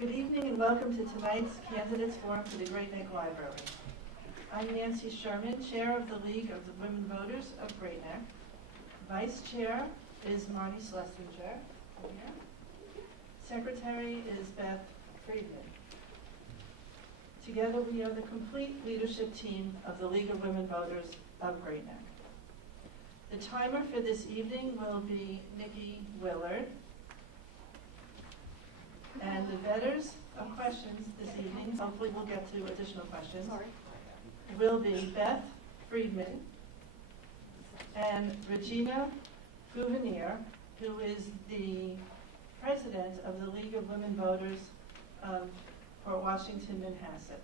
Good evening and welcome to tonight's Candidates Forum for the Great Neck Library. I'm Nancy Sherman, Chair of the League of the Women Voters of Great Neck. Vice Chair is Marty Schlesinger. Secretary is Beth Friedman. Together we are the complete leadership team of the League of Women Voters of Great Neck. The timer for this evening will be Nikki Willard. And the vetters of questions this evening, hopefully we'll get to additional questions, will be Beth Friedman and Regina Gouvenier, who is the president of the League of Women Voters of Port Washington, Manhasset.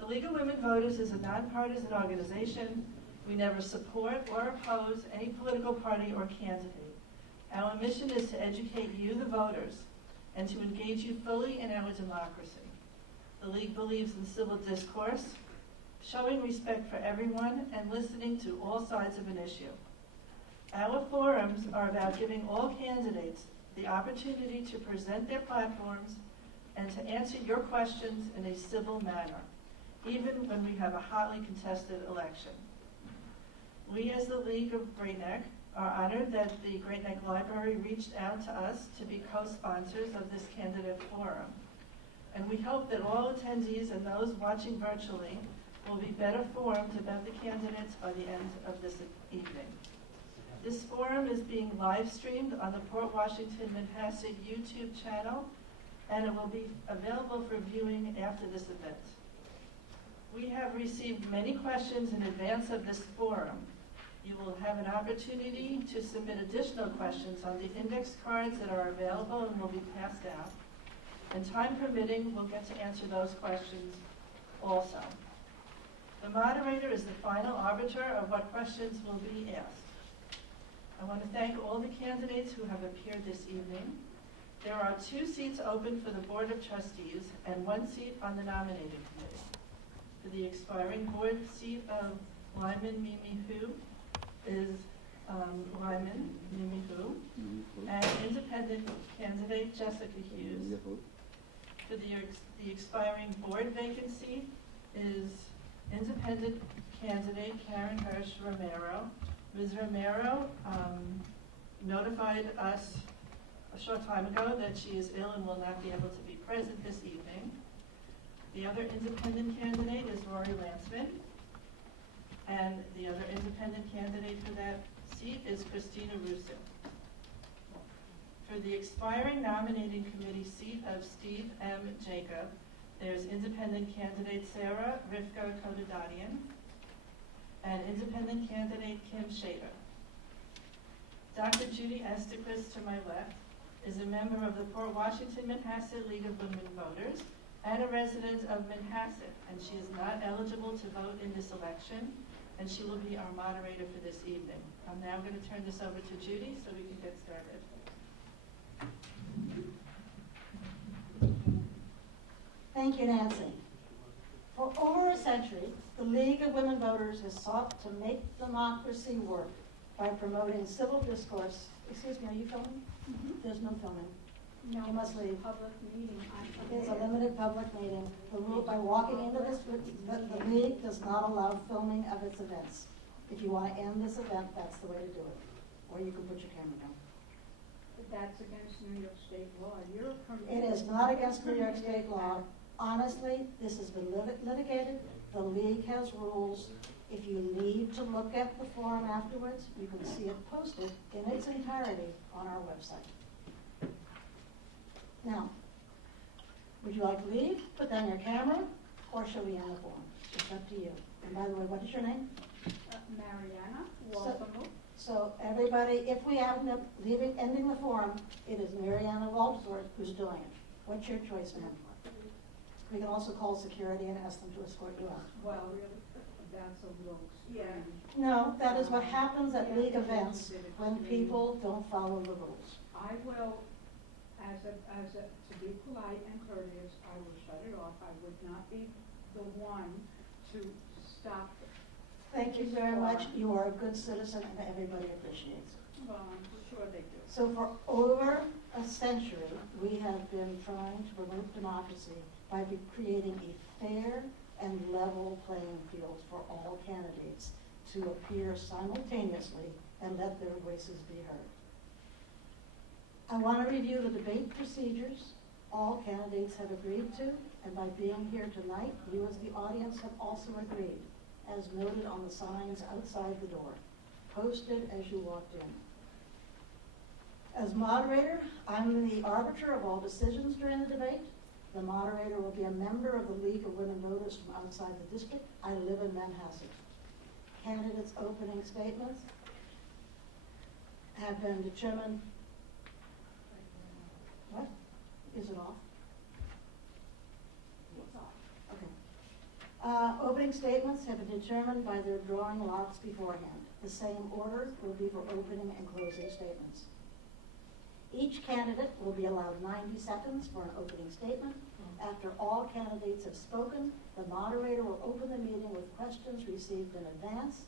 The League of Women Voters is a non-partisan organization. We never support or oppose any political party or candidate. Our mission is to educate you, the voters, and to engage you fully in our democracy. The League believes in civil discourse, showing respect for everyone, and listening to all sides of an issue. Our forums are about giving all candidates the opportunity to present their platforms and to answer your questions in a civil manner, even when we have a hotly contested election. We, as the League of Great Neck, are honored that the Great Neck Library reached out to us to be co-sponsors of this candidate forum. And we hope that all attendees and those watching virtually will be better informed about the candidates by the end of this evening. This forum is being live streamed on the Port Washington Manhasset YouTube channel, and it will be available for viewing after this event. We have received many questions in advance of this forum. You will have an opportunity to submit additional questions on the index cards that are available and will be passed out. And time permitting, we'll get to answer those questions also. The moderator is the final arbiter of what questions will be asked. I want to thank all the candidates who have appeared this evening. There are 2 seats open for the Board of Trustees and 1 seat on the Nominating Committee. For the expiring board seat of Liman Mimi Hu is Liman Mimi Hu, and independent candidate Jessica Hughes. For the expiring board vacancy is independent candidate Karen Hirsch-Romero. Ms. Romero notified us a short time ago that she is ill and will not be able to be present this evening. The other independent candidate is Rory Lancman, and the other independent candidate for that seat is Christina Rusu. For the expiring nominating committee seat of Steve M. Jacob, there's independent candidate Sara, Rivka, Khodadadian, and independent candidate Kim Schader. Dr. Judy Esticris, to my left, is a member of the Port Washington Manhasset League of Women Voters and a resident of Manhasset, and she is not eligible to vote in this election, and she will be our moderator for this evening. I'm now going to turn this over to Judy so we can get started. Thank you, Nancy. For over a century, the League of Women Voters has sought to make democracy work by promoting civil discourse. Excuse me, are you filming? There's no filming. No, you must leave. Public meeting. It's a limited public meeting. The rule by walking into this, the League does not allow filming of its events. If you want to end this event, that's the way to do it. Or you can put your camera down. That's against New York State law. It is not against New York State law. Honestly, this has been litigated. The League has rules. If you need to look at the forum afterwards, you can see it posted in its entirety on our website. Now, would you like to leave, put down your camera, or shall we end the forum? It's up to you. And by the way, what is your name? Mariana Waltham. So everybody, if we end up ending the forum, it is Mariana Waltham who's doing it. What's your choice, ma'am? We can also call security and ask them to escort you out. Well, that's a little strange. No, that is what happens at League events when people don't follow the rules. I will, to be polite and courteous, I will shut it off. I would not be the one to stop. Thank you very much. You are a good citizen and everybody appreciates it. Well, I'm sure they do. So for over a century, we have been trying to promote democracy by creating a fair and level playing field for all candidates to appear simultaneously and let their voices be heard. I want to review the debate procedures all candidates have agreed to, and by being here tonight, you as the audience have also agreed, as noted on the signs outside the door, posted as you walked in. As moderator, I'm the arbiter of all decisions during the debate. The moderator will be a member of the League of Women Voters from outside the district. I live in Manhasset. Candidates' opening statements have been determined. What? Is it off? It's off. Okay. Opening statements have been determined by their drawing lots beforehand. The same order will be for opening and closing statements. Each candidate will be allowed 90 seconds for an opening statement. After all candidates have spoken, the moderator will open the meeting with questions received in advance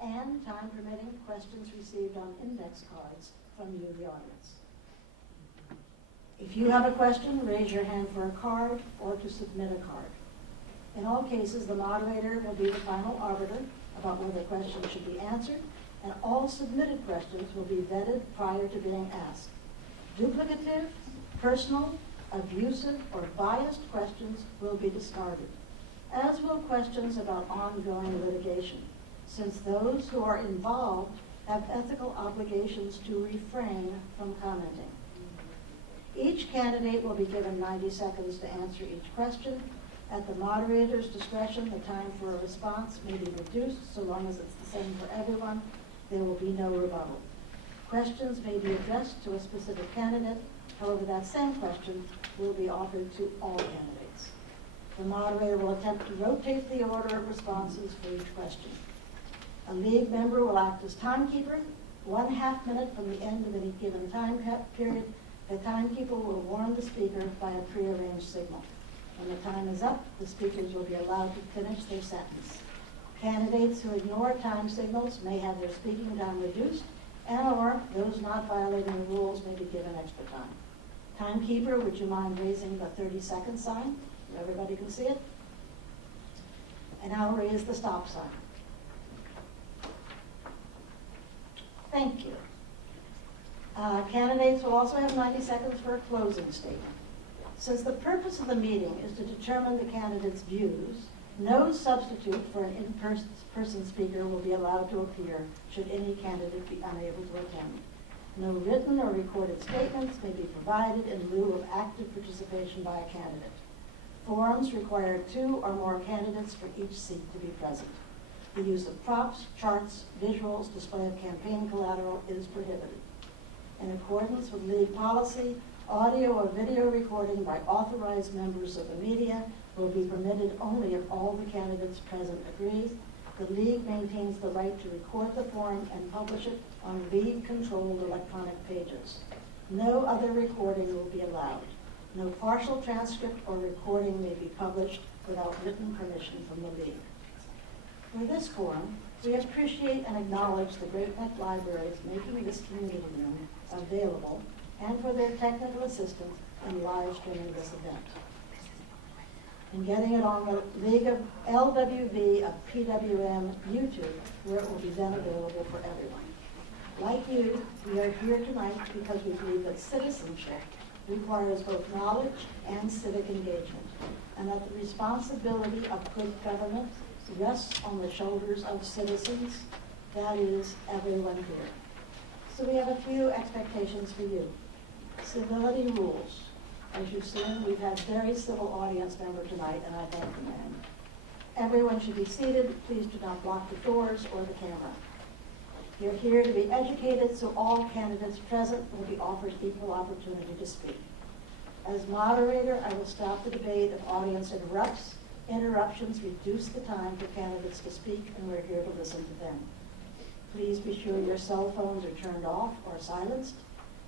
and, time permitting, questions received on index cards from you, the audience. If you have a question, raise your hand for a card or to submit a card. In all cases, the moderator will be the final arbiter about whether questions should be answered, and all submitted questions will be vetted prior to being asked. Duplicative, personal, abusive, or biased questions will be discarded, as will questions about ongoing litigation, since those who are involved have ethical obligations to refrain from commenting. Each candidate will be given 90 seconds to answer each question. At the moderator's discretion, the time for a response may be reduced so long as it's the same for everyone. There will be no rebuttal. Questions may be addressed to a specific candidate. However, that same question will be offered to all candidates. The moderator will attempt to rotate the order of responses for each question. A league member will act as timekeeper. 1/2 minute from the end of any given time period, the timekeeper will warn the speaker by a prearranged signal. When the time is up, the speakers will be allowed to finish their sentence. Candidates who ignore time signals may have their speaking time reduced, and/or those not violating the rules may be given extra time. Timekeeper, would you mind raising the 30-second sign so everybody can see it? And I'll raise the stop sign. Thank you. Candidates will also have 90 seconds for a closing statement. Since the purpose of the meeting is to determine the candidate's views, no substitute for an in-person speaker will be allowed to appear should any candidate be unable to attend. No written or recorded statements may be provided in lieu of active participation by a candidate. Forums require 2 or more candidates for each seat to be present. The use of props, charts, visuals, display of campaign collateral is prohibited. In accordance with league policy, audio or video recording by authorized members of the media will be permitted only if all the candidates present agree. The league maintains the right to record the forum and publish it on league-controlled electronic pages. No other recording will be allowed. No partial transcript or recording may be published without written permission from the league. For this forum, we appreciate and acknowledge the Great Neck Libraries making this community room available and for their technical assistance in live streaming this event. And getting it on the League of LWV of PWM YouTube, where it will be then available for everyone. Like you, we are here tonight because we believe that citizenship requires both knowledge and civic engagement, and that the responsibility of good government rests on the shoulders of citizens, that is, everyone here. So we have a few expectations for you. Civility rules. As you've seen, we've had very civil audience member tonight, and I thank the man. Everyone should be seated. Please do not block the doors or the camera. You're here to be educated, so all candidates present will be offered equal opportunity to speak. As moderator, I will stop the debate if audience interrupts. Interruptions reduce the time for candidates to speak, and we're here to listen to them. Please be sure your cell phones are turned off or silenced.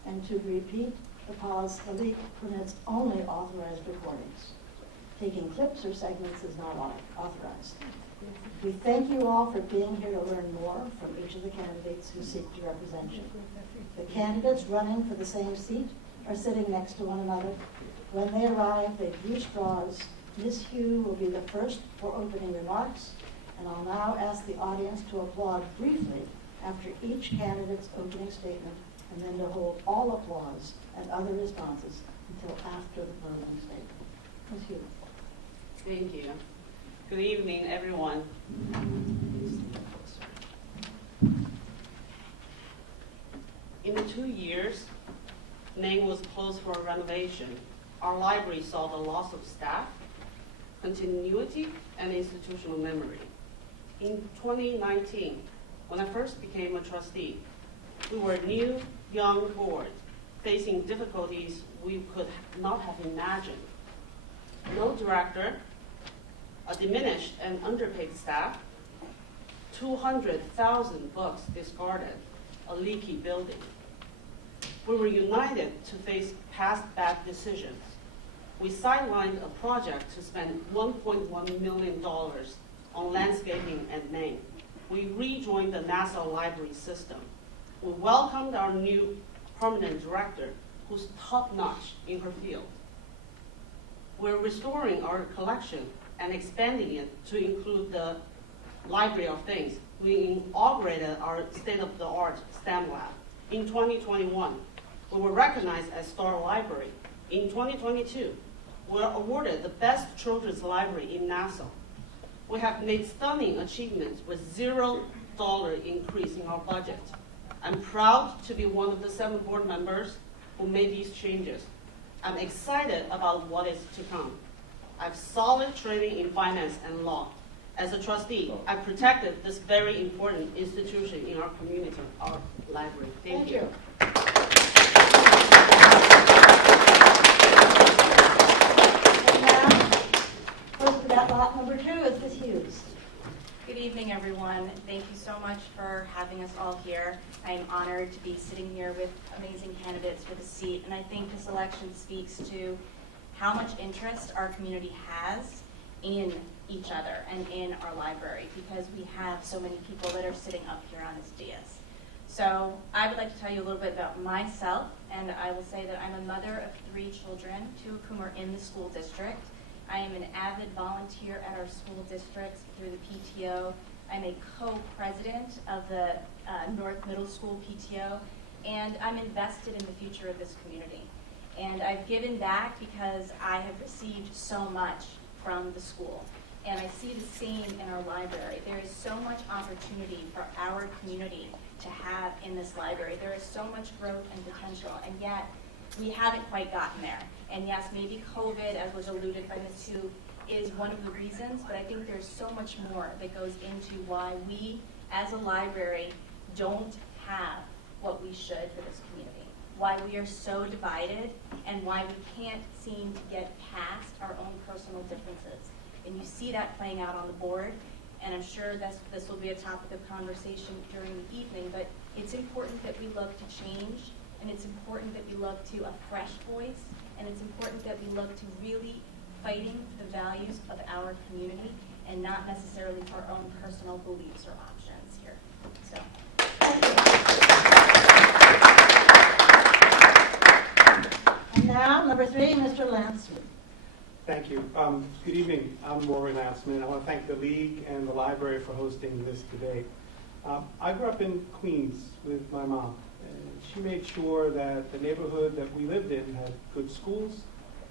And to repeat, the league permits only authorized recordings. Taking clips or segments is not authorized. We thank you all for being here to learn more from each of the candidates who seek to represent you. The candidates running for the same seat are sitting next to one another. When they arrive, they view straws. Ms. Hu will be the first for opening remarks, and I'll now ask the audience to applaud briefly after each candidate's opening statement, and then to hold all applause and other responses until after the closing statement. Ms. Hu. Thank you. Good evening, everyone. In the 2 years, Maine was closed for renovation. Our library saw the loss of staff, continuity, and institutional memory. In 2019, when I first became a trustee, we were a new, young board facing difficulties we could not have imagined. No director, a diminished and underpaid staff, 200,000 books discarded, a leaky building. We were united to face past bad decisions. We sidelined a project to spend $1.1 million on landscaping at Maine. We rejoined the Nassau Library system. We welcomed our new permanent director, who's top-notch in her field. We're restoring our collection and expanding it to include the Library of Things. We inaugurated our state-of-the-art STEM lab. In 2021, we were recognized as Star Library. In 2022, we were awarded the best children's library in Nassau. We have made stunning achievements with $0 increase in our budget. I'm proud to be one of the 7 board members who made these changes. I'm excited about what is to come. I have solid training in finance and law. As a trustee, I protected this very important institution in our community, our library. Thank you. And now, first we got lot number 2 is Ms. Hughes. Good evening, everyone. Thank you so much for having us all here. I am honored to be sitting here with amazing candidates for the seat, and I think this election speaks to how much interest our community has in each other and in our library, because we have so many people that are sitting up here on this dais. So I would like to tell you a little bit about myself, and I will say that I'm a mother of 3 children, 2 of whom are in the school district. I am an avid volunteer at our school districts through the PTO. I'm a co-president of the North Middle School PTO, and I'm invested in the future of this community. And I've given back because I have received so much from the school. And I see the same in our library. There is so much opportunity for our community to have in this library. There is so much growth and potential, and yet we haven't quite gotten there. And yes, maybe COVID, as was alluded by Ms. Hu, is one of the reasons, but I think there's so much more that goes into why we, as a library, don't have what we should for this community. Why we are so divided, and why we can't seem to get past our own personal differences. And you see that playing out on the board, and I'm sure this will be a topic of conversation during the evening, but it's important that we look to change, and it's important that we look to a fresh voice, and it's important that we look to really fighting the values of our community and not necessarily for our own personal beliefs or options here. So, And now, number 3, Mr. Lancman. Thank you. Good evening. I'm Rory Lancman. I want to thank the League and the library for hosting this debate. I grew up in Queens with my mom, and she made sure that the neighborhood that we lived in had good schools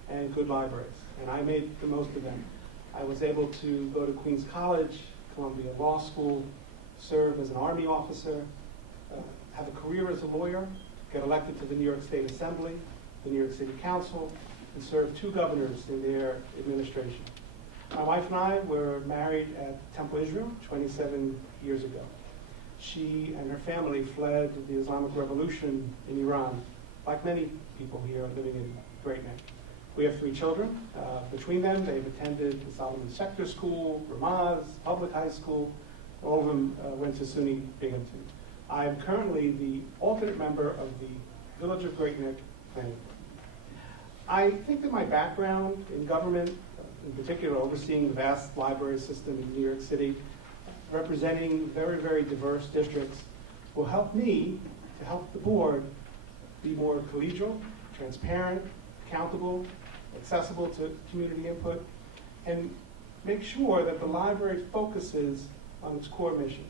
and good libraries, and I made the most of them. I was able to go to Queens College, Columbia Law School, serve as an Army officer, have a career as a lawyer, get elected to the New York State Assembly, the New York City Council, and serve 2 governors in their administration. My wife and I were married at Temple Israel 27 years ago. She and her family fled the Islamic Revolution in Iran, like many people here living in Great Neck. We have 3 children. Between them, they've attended the Solomon Sector School, Ramaz, Public High School. All of them went to SUNY Binghamton. I am currently the alternate member of the Village of Great Neck Planning Board. I think that my background in government, in particular overseeing the vast library system in New York City, representing very, very diverse districts, will help me to help the board be more collegial, transparent, accountable, accessible to community input, and make sure that the library focuses on its core mission,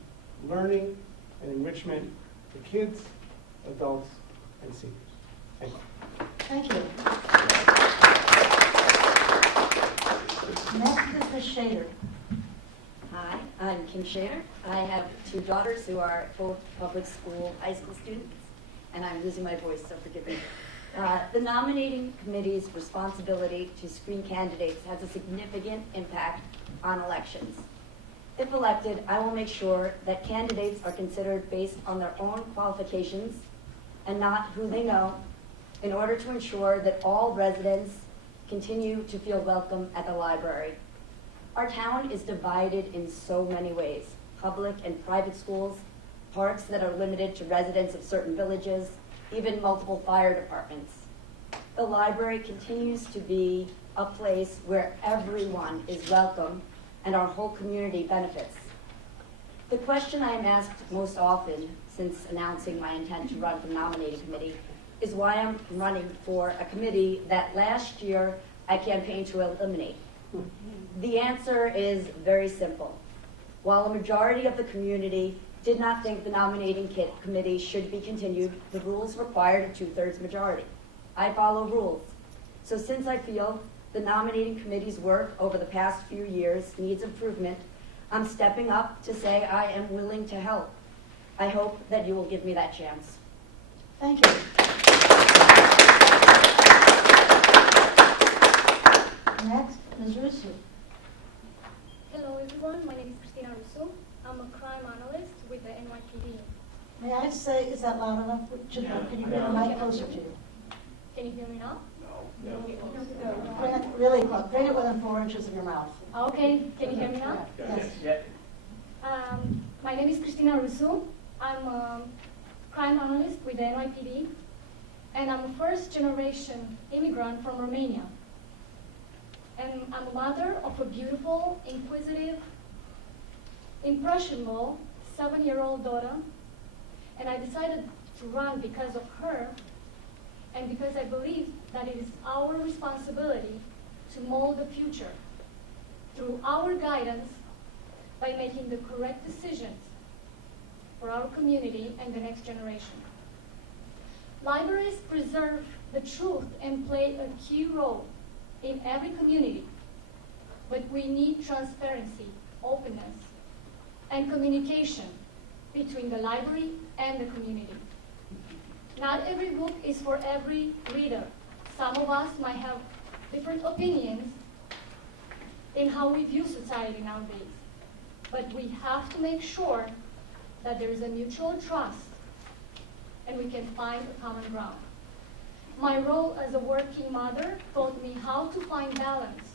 learning and enrichment for kids, adults, and seniors. Thank you. Thank you. Next is Ms. Schader. Hi, I'm Kim Schader. I have two daughters who are both public school, high school students, and I'm losing my voice, so forgive me. The nominating committee's responsibility to screen candidates has a significant impact on elections. If elected, I will make sure that candidates are considered based on their own qualifications and not who they know, in order to ensure that all residents continue to feel welcome at the library. Our town is divided in so many ways: public and private schools, parks that are limited to residents of certain villages, even multiple fire departments. The library continues to be a place where everyone is welcome and our whole community benefits. The question I am asked most often since announcing my intent to run for the nominating committee is why I'm running for a committee that last year I campaigned to eliminate. The answer is very simple. While a majority of the community did not think the nominating committee should be continued, the rules required a 2/3 majority. I follow rules. So since I feel the nominating committee's work over the past few years needs improvement, I'm stepping up to say I am willing to help. I hope that you will give me that chance. Thank you. Next, Ms. Rusu. Hello everyone, my name is Christina Rusu. I'm a crime analyst with the NYPD. May I say, is that loud enough? Can you bring the mic closer to you? Can you hear me now? Bring it really close. Bring it within 4 inches of your mouth. Okay, can you hear me now? Yes. My name is Christina Rusu. I'm a crime analyst with the NYPD, and I'm a first-generation immigrant from Romania. And I'm a mother of a beautiful, inquisitive, impressionable 7-year-old daughter, and I decided to run because of her, and because I believe that it is our responsibility to mold the future through our guidance by making the correct decisions for our community and the next generation. Libraries preserve the truth and play a key role in every community, but we need transparency, openness, and communication between the library and the community. Not every book is for every reader. Some of us might have different opinions in how we view society nowadays, but we have to make sure that there is a mutual trust and we can find a common ground. My role as a working mother taught me how to find balance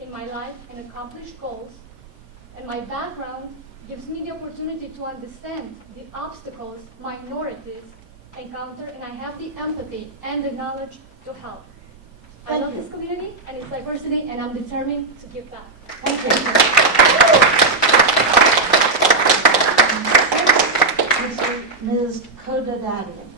in my life and accomplish goals, and my background gives me the opportunity to understand the obstacles minorities encounter, and I have the empathy and the knowledge to help. I love this community and its diversity, and I'm determined to give back. Thank you. Ms. Khodadadian.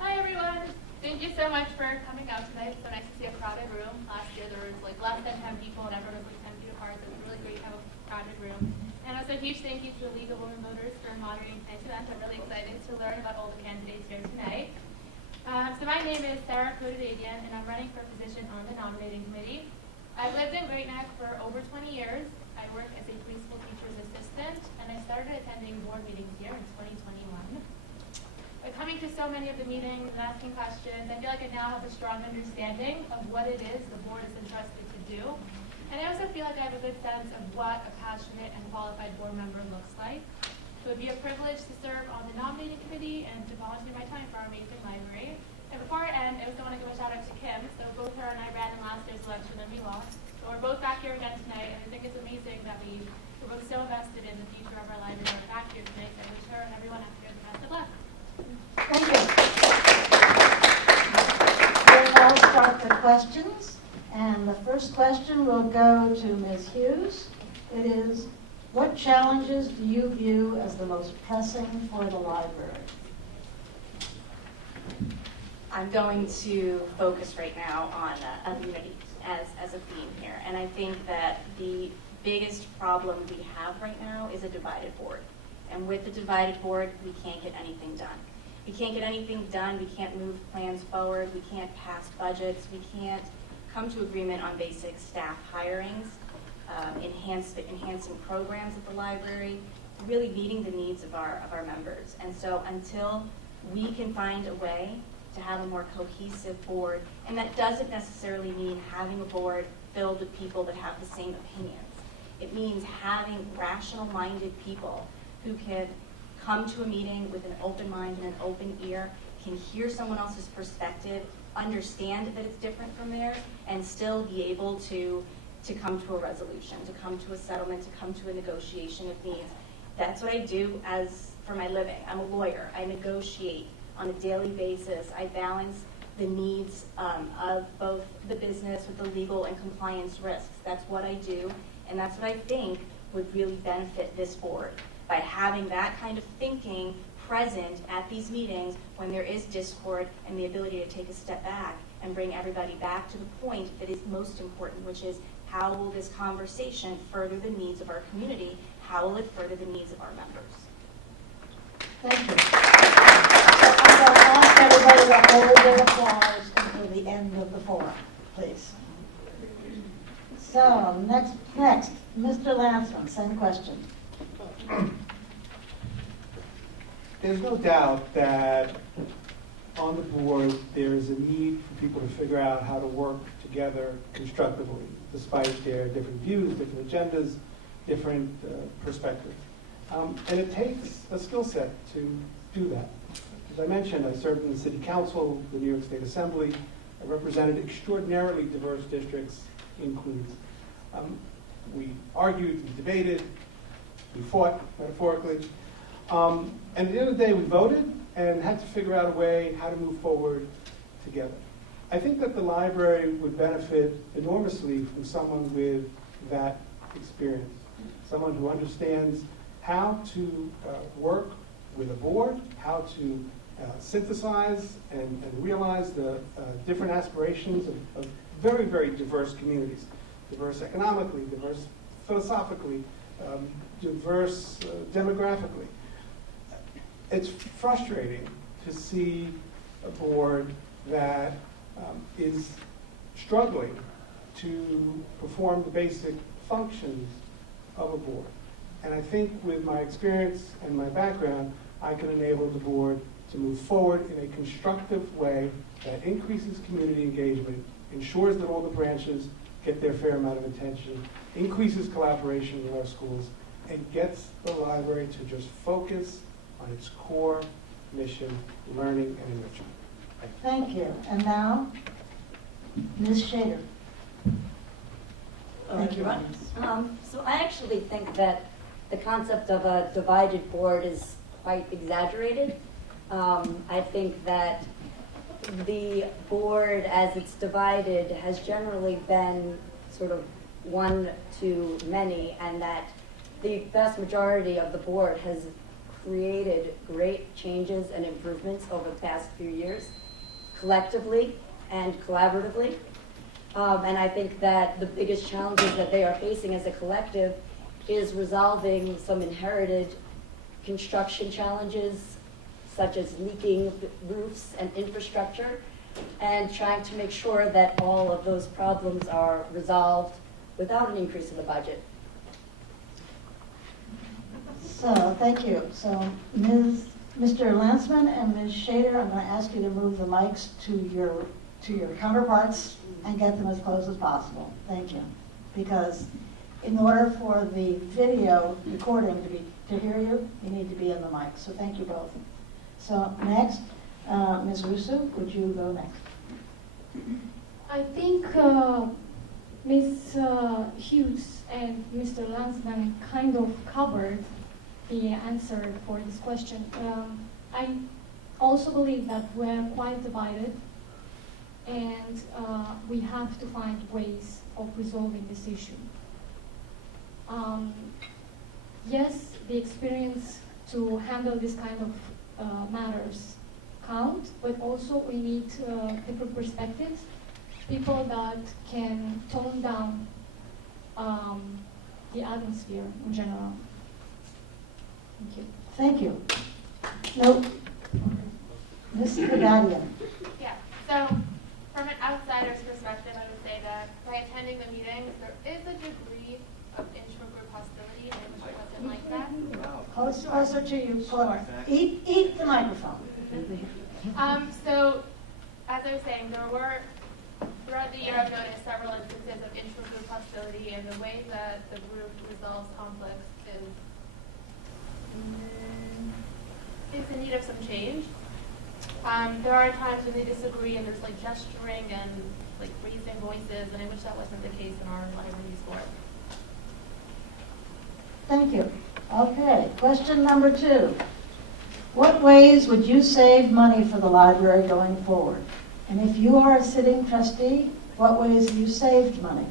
Hi everyone. Thank you so much for coming out tonight. It's so nice to see a crowded room. Last year there was like less than 10 people and everyone was like 10 feet apart. So it was really great to have a crowded room. And also a huge thank you to the League of Women Voters for moderating tonight's event. I'm really excited to learn about all the candidates here tonight. So my name is Sara, and I'm running for a position on the nominating committee. I've lived in Great Neck for over 20 years. I work as a preschool teacher's assistant, and I started attending board meetings here in 2021. By coming to so many of the meetings and asking questions, I feel like I now have a strong understanding of what it is the board is entrusted to do. And I also feel like I have a good sense of what a passionate and qualified board member looks like. So it would be a privilege to serve on the nominating committee and to volunteer my time for our amazing library. And before I end, I also want to give a shout out to Kim. So both her and I ran in last year's election and we lost. So we're both back here again tonight, and I think it's amazing that we're both so invested in the future of our library. We're back here tonight, so I wish her and everyone out here the best of luck. Thank you. We'll now start the questions, And the first question will go to Ms. Hughes. It is, what challenges do you view as the most pressing for the library? I'm going to focus right now on immunity as a theme here. And I think that the biggest problem we have right now is a divided board. And with the divided board, we can't get anything done. We can't get anything done, we can't move plans forward, we can't pass budgets, we can't come to agreement on basic staff hirings, enhancing programs at the library, really meeting the needs of our members. And so until we can find a way to have a more cohesive board, and that doesn't necessarily mean having a board filled with people that have the same opinions. It means having rational-minded people who can come to a meeting with an open mind and an open ear, can hear someone else's perspective, understand that it's different from theirs, and still be able to come to a resolution, to come to a settlement, to come to a negotiation if needs. That's what I do for my living. I'm a lawyer. I negotiate on a daily basis. I balance the needs of both the business with the legal and compliance risks. That's what I do, and that's what I think would really benefit this board, by having that kind of thinking present at these meetings when there is discord, and the ability to take a step back and bring everybody back to the point that is most important, which is how will this conversation further the needs of our community? How will it further the needs of our members? Thank you. So I'm going to ask everybody to hold their applause until the end of the forum, please. So next, Mr. Lancman, same question. There's no doubt that on the board there is a need for people to figure out how to work together constructively, despite their different views, different agendas, different perspectives. And it takes a skill set to do that. As I mentioned, I served in the City Council, the New York State Assembly. I represented extraordinarily diverse districts in Queens. We argued, we debated, we fought, metaphorically. And at the end of the day, we voted and had to figure out a way how to move forward together. I think that the library would benefit enormously from someone with that experience, someone who understands how to work with a board, how to synthesize and realize the different aspirations of very, very diverse communities, diverse economically, diverse philosophically, diverse demographically. It's frustrating to see a board that is struggling to perform the basic functions of a board. And I think with my experience and my background, I can enable the board to move forward in a constructive way that increases community engagement, ensures that all the branches get their fair amount of attention, increases collaboration with our schools, and gets the library to just focus on its core mission, learning and enrichment. Thank you. And now, Ms. Schader. Thank you. So I actually think that the concept of a divided board is quite exaggerated. I think that the board, as it's divided, has generally been sort of one to many, and that the vast majority of the board has created great changes and improvements over the past few years, collectively and collaboratively. And I think that the biggest challenges that they are facing as a collective is resolving some inherited construction challenges, such as leaking roofs and infrastructure, and trying to make sure that all of those problems are resolved without an increase in the budget. So, thank you. So, Mr. Lancman and Ms. Schader, I'm going to ask you to move the mics to your counterparts and get them as close as possible. Thank you. Because in order for the video recording to hear you, you need to be in the mic. So thank you both. So next, Ms. Rusu, would you go next? I think Ms. Hughes and Mr. Lancman kind of covered the answer for this question. I also believe that we're quite divided. and we have to find ways of resolving this issue. Yes, the experience to handle this kind of matters count, but also we need different perspectives, people that can tone down the atmosphere in general. Thank you. Thank you. No, Ms. Khodadadian. Yeah, so from an outsider's perspective, I would say that by attending the meetings, there is a degree of intra-group hostility, and I wish it wasn't like that. Closer to you. Eat the microphone. So, as I was saying, throughout the year, I've noticed several instances of intra-group hostility, and the way that the group resolves conflicts is in need of some change. There are times when they disagree, and there's like gesturing and like raising voices, and I wish that wasn't the case in our library's board. Thank you. Okay, question number 2. What ways would you save money for the library going forward? And if you are a sitting trustee, what ways have you saved money?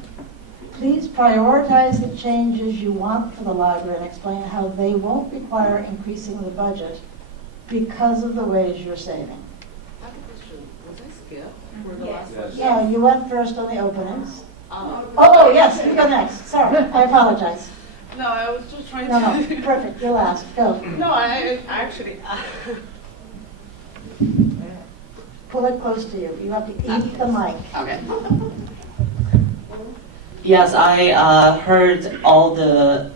Please prioritize the changes you want for the library and explain how they won't require increasing the budget because of the ways you're saving. I have a question. Was I skipped for the last question? Yeah, you went first on the openings. Oh, yes, you go next. Sorry, I apologize. No, I was just trying No, to... no, perfect, you're last, go. No, I actually... Pull it close to you, you have to eat the mic. Okay. Yes, I heard all the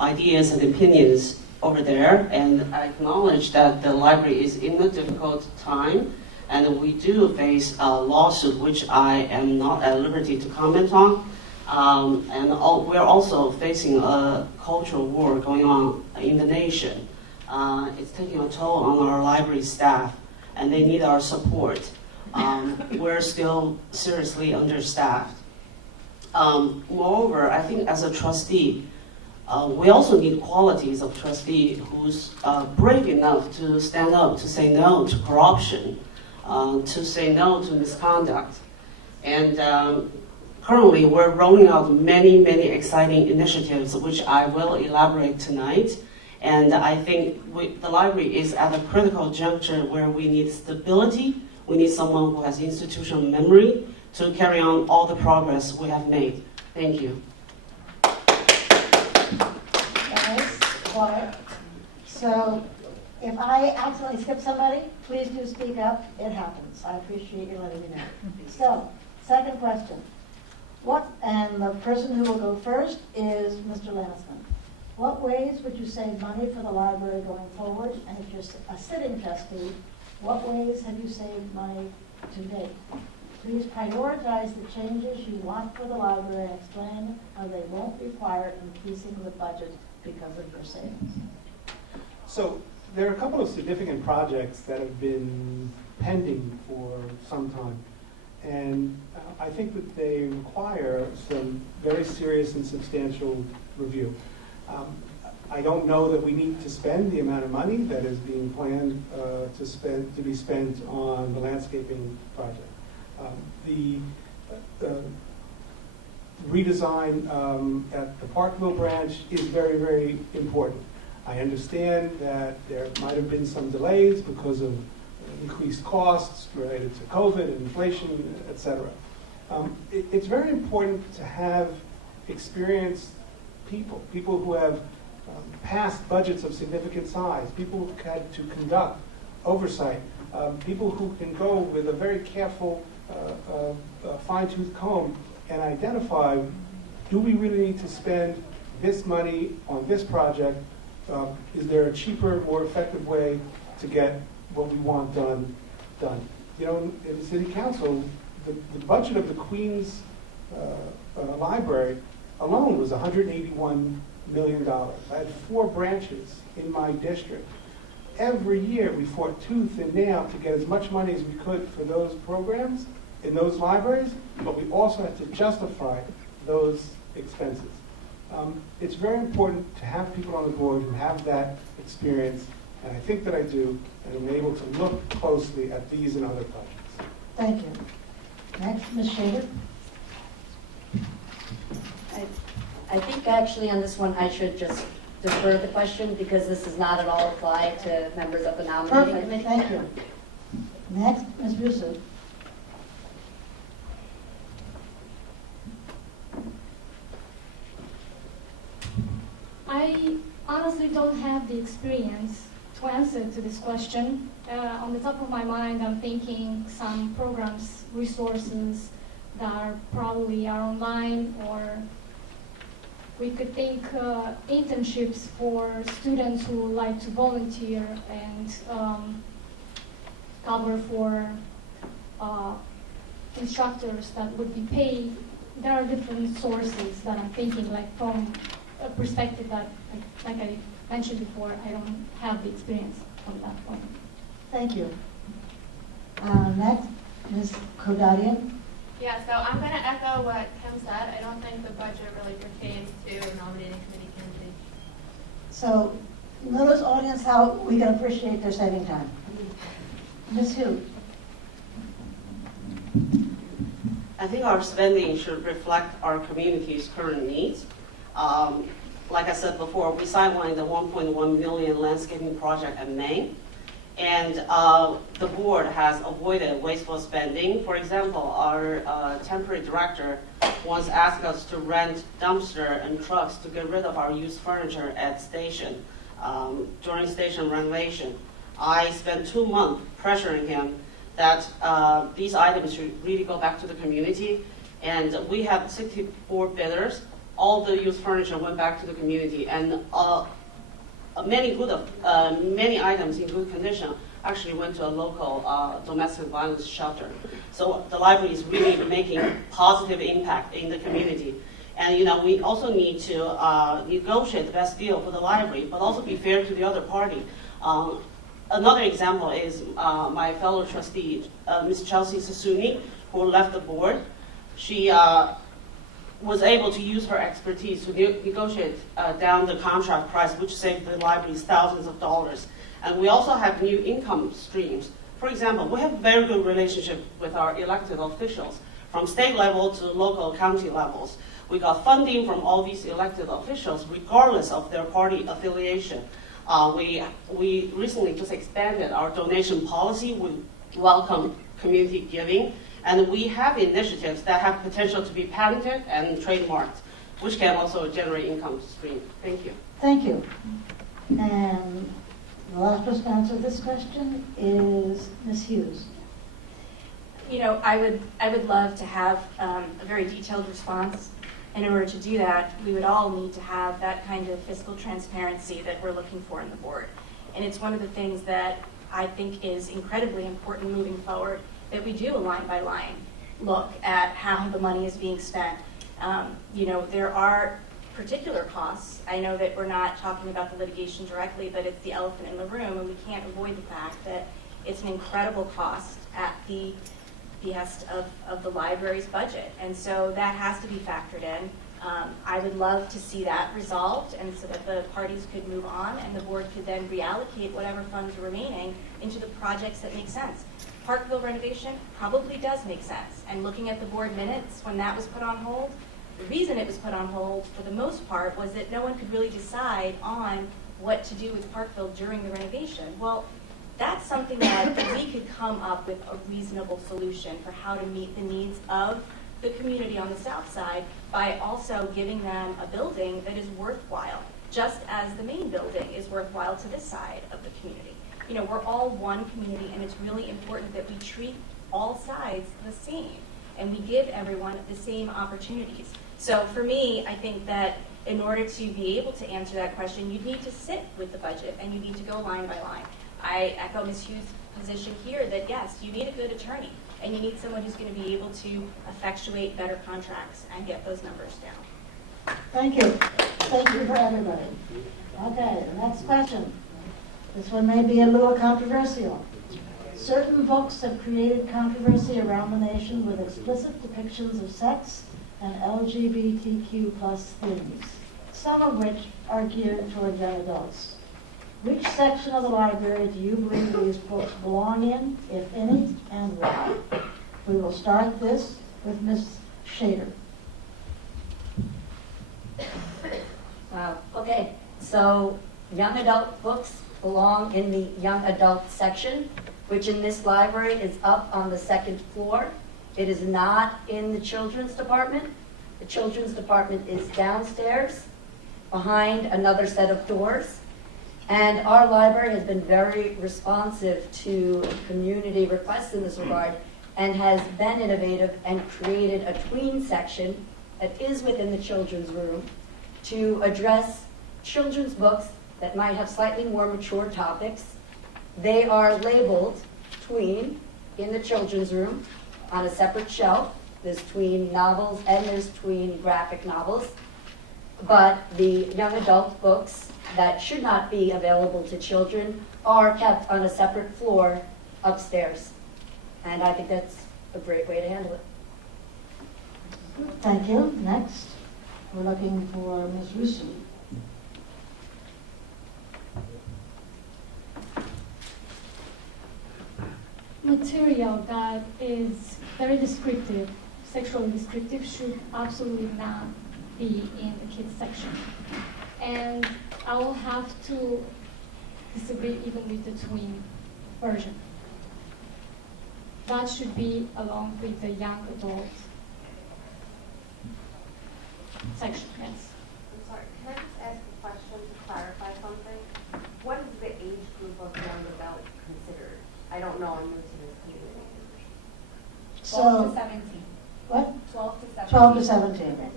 ideas and opinions over there, and I acknowledge that the library is in a difficult time, and we do face a lawsuit, which I am not at liberty to comment on. We're also facing a cultural war going on in the nation. It's taking a toll on our library staff, and they need our support. We're still seriously understaffed. Moreover, I think as a trustee, we also need qualities of trustee who's brave enough to stand up, to say no to corruption, to say no to misconduct. And currently, we're rolling out many, many exciting initiatives, which I will elaborate tonight. And I think the library is at a critical juncture where we need stability. We need someone who has institutional memory to carry on all the progress we have made. Thank you. Guys, quiet. So, if I accidentally skip somebody, please do speak up. It happens. I appreciate you letting me know. So, second question. And the person who will go first is Mr. Lancman. What ways would you save money for the library going forward? And if you're a sitting trustee, what ways have you saved money to date? Please prioritize the changes you want for the library and explain how they won't require increasing the budget because of your savings. So there are a couple of significant projects that have been pending for some time. And I think that they require some very serious and substantial review. I don't know that we need to spend the amount of money that is being planned to be spent on the landscaping project. The redesign at the Parkville branch is very, very important. I understand that there might have been some delays because of increased costs related to COVID and inflation, et cetera. It's very important to have experienced people who have passed budgets of significant size, people who've had to conduct oversight, people who can go with a very careful fine-tooth comb and identify, do we really need to spend this money on this project? Is there a cheaper, more effective way to get what we want done? You know, in the city council, the budget of the Queens Library alone was $181 million. I had 4 branches in my district. Every year we fought tooth and nail to get as much money as we could for those programs in those libraries, but we also had to justify those expenses. It's very important to have people on the board who have that experience, and I think that I do, and I'm able to look closely at these and other projects. Thank you. Next, Ms. Schader. I think actually on this one, I should just defer the question because this does not at all apply to members of the nominating Perfect, committee. thank you. Next, Ms. Rusu. I honestly don't have the experience to answer to this question. On the top of my mind, I'm thinking some programs, resources that are probably are online, or we could think internships for students who would like to volunteer and cover for instructors that would be paid. There are different sources that I'm thinking, like from a perspective that, like I mentioned before, I don't have the experience from that point. Thank you. Next, Ms. Khodadadian. Yeah, so I'm going to echo what Kim said. I don't think the budget really pertains to a nominating committee candidate. So notice, audience, how we can appreciate their saving time. Ms. Hu. I think our spending should reflect our community's current needs. Like I said before, we sidelined the 1.1 million landscaping project in May, and the board has avoided wasteful spending. For example, our temporary director once asked us to rent dumpster and trucks to get rid of our used furniture at station during station renovation. I spent 2 months pressuring him that these items should really go back to the community, and we have 64 bidders. All the used furniture went back to the community, and many items in good condition actually went to a local domestic violence shelter. So the library is really making positive impact in the community. And we also need to negotiate the best deal for the library, but also be fair to the other party. Another example is my fellow trustee, Ms. Chelsea Sassouni, who left the board. She was able to use her expertise to negotiate down the contract price, which saved the libraries thousands of dollars. And we also have new income streams. For example, we have a very good relationship with our elected officials, from state level to local county levels. We got funding from all these elected officials, regardless of their party affiliation. We recently just expanded our donation policy. We welcome community giving. And we have initiatives that have potential to be patented and trademarked, which can also generate income stream. Thank you. Thank you. And the last person to answer this question is Ms. Hughes. I would love to have a very detailed response. In order to do that, we would all need to have that kind of fiscal transparency that we're looking for in the board. And it's one of the things that I think is incredibly important moving forward, that we do a line-by-line look at how the money is being spent. There are particular costs. I know that we're not talking about the litigation directly, but it's the elephant in the room, and we can't avoid the fact that it's an incredible cost at the behest of the library's budget. And so that has to be factored in. I would love to see that resolved, and so that the parties could move on and the board could then reallocate whatever funds are remaining into the projects that make sense. Parkville renovation probably does make sense. And looking at the board minutes when that was put on hold, the reason it was put on hold for the most part was that no one could really decide on what to do with Parkville during the renovation. Well, that's something that we could come up with a reasonable solution for how to meet the needs of the community on the south side by also giving them a building that is worthwhile, just as the main building is worthwhile to this side of the community. We're all one community, and it's really important that we treat all sides the same, and we give everyone the same opportunities. So for me, I think that in order to be able to answer that question, you need to sit with the budget, and you need to go line by line. I echo Ms. Hughes' position here that yes, you need a good attorney, and you need someone who's going to be able to effectuate better contracts and get those numbers down. Thank you. Thank you for everybody. Okay, the next question. This one may be a little controversial. Certain books have created controversy around the nation with explicit depictions of sex and LGBTQ+ themes, some of which are geared toward young adults. Which section of the library do you believe these books belong in, if any, and why? We will start this with Ms. Schader. Okay, so young adult books belong in the young adult section, which in this library is up on the second floor. It is not in the children's department. The children's department is downstairs behind another set of doors. And our library has been very responsive to community requests in this regard and has been innovative and created a tween section that is within the children's room to address children's books that might have slightly more mature topics. They are labeled tween in the children's room on a separate shelf. There's tween novels and there's tween graphic novels. But the young adult books that should not be available to children are kept on a separate floor upstairs. And I think that's a great way to handle it. Thank you. Next, we're looking for Ms. Rusu. Material that is very descriptive, sexually descriptive, should absolutely not be in the kids section. And I will have to disagree even with the tween version. That should be along with the young adult section, yes. I'm sorry, can I just ask a question to clarify something? What is the age group of young adult considered? I don't know, I'm new to this community. 12 to So, 17. what? 12 to 17. 12 to 17.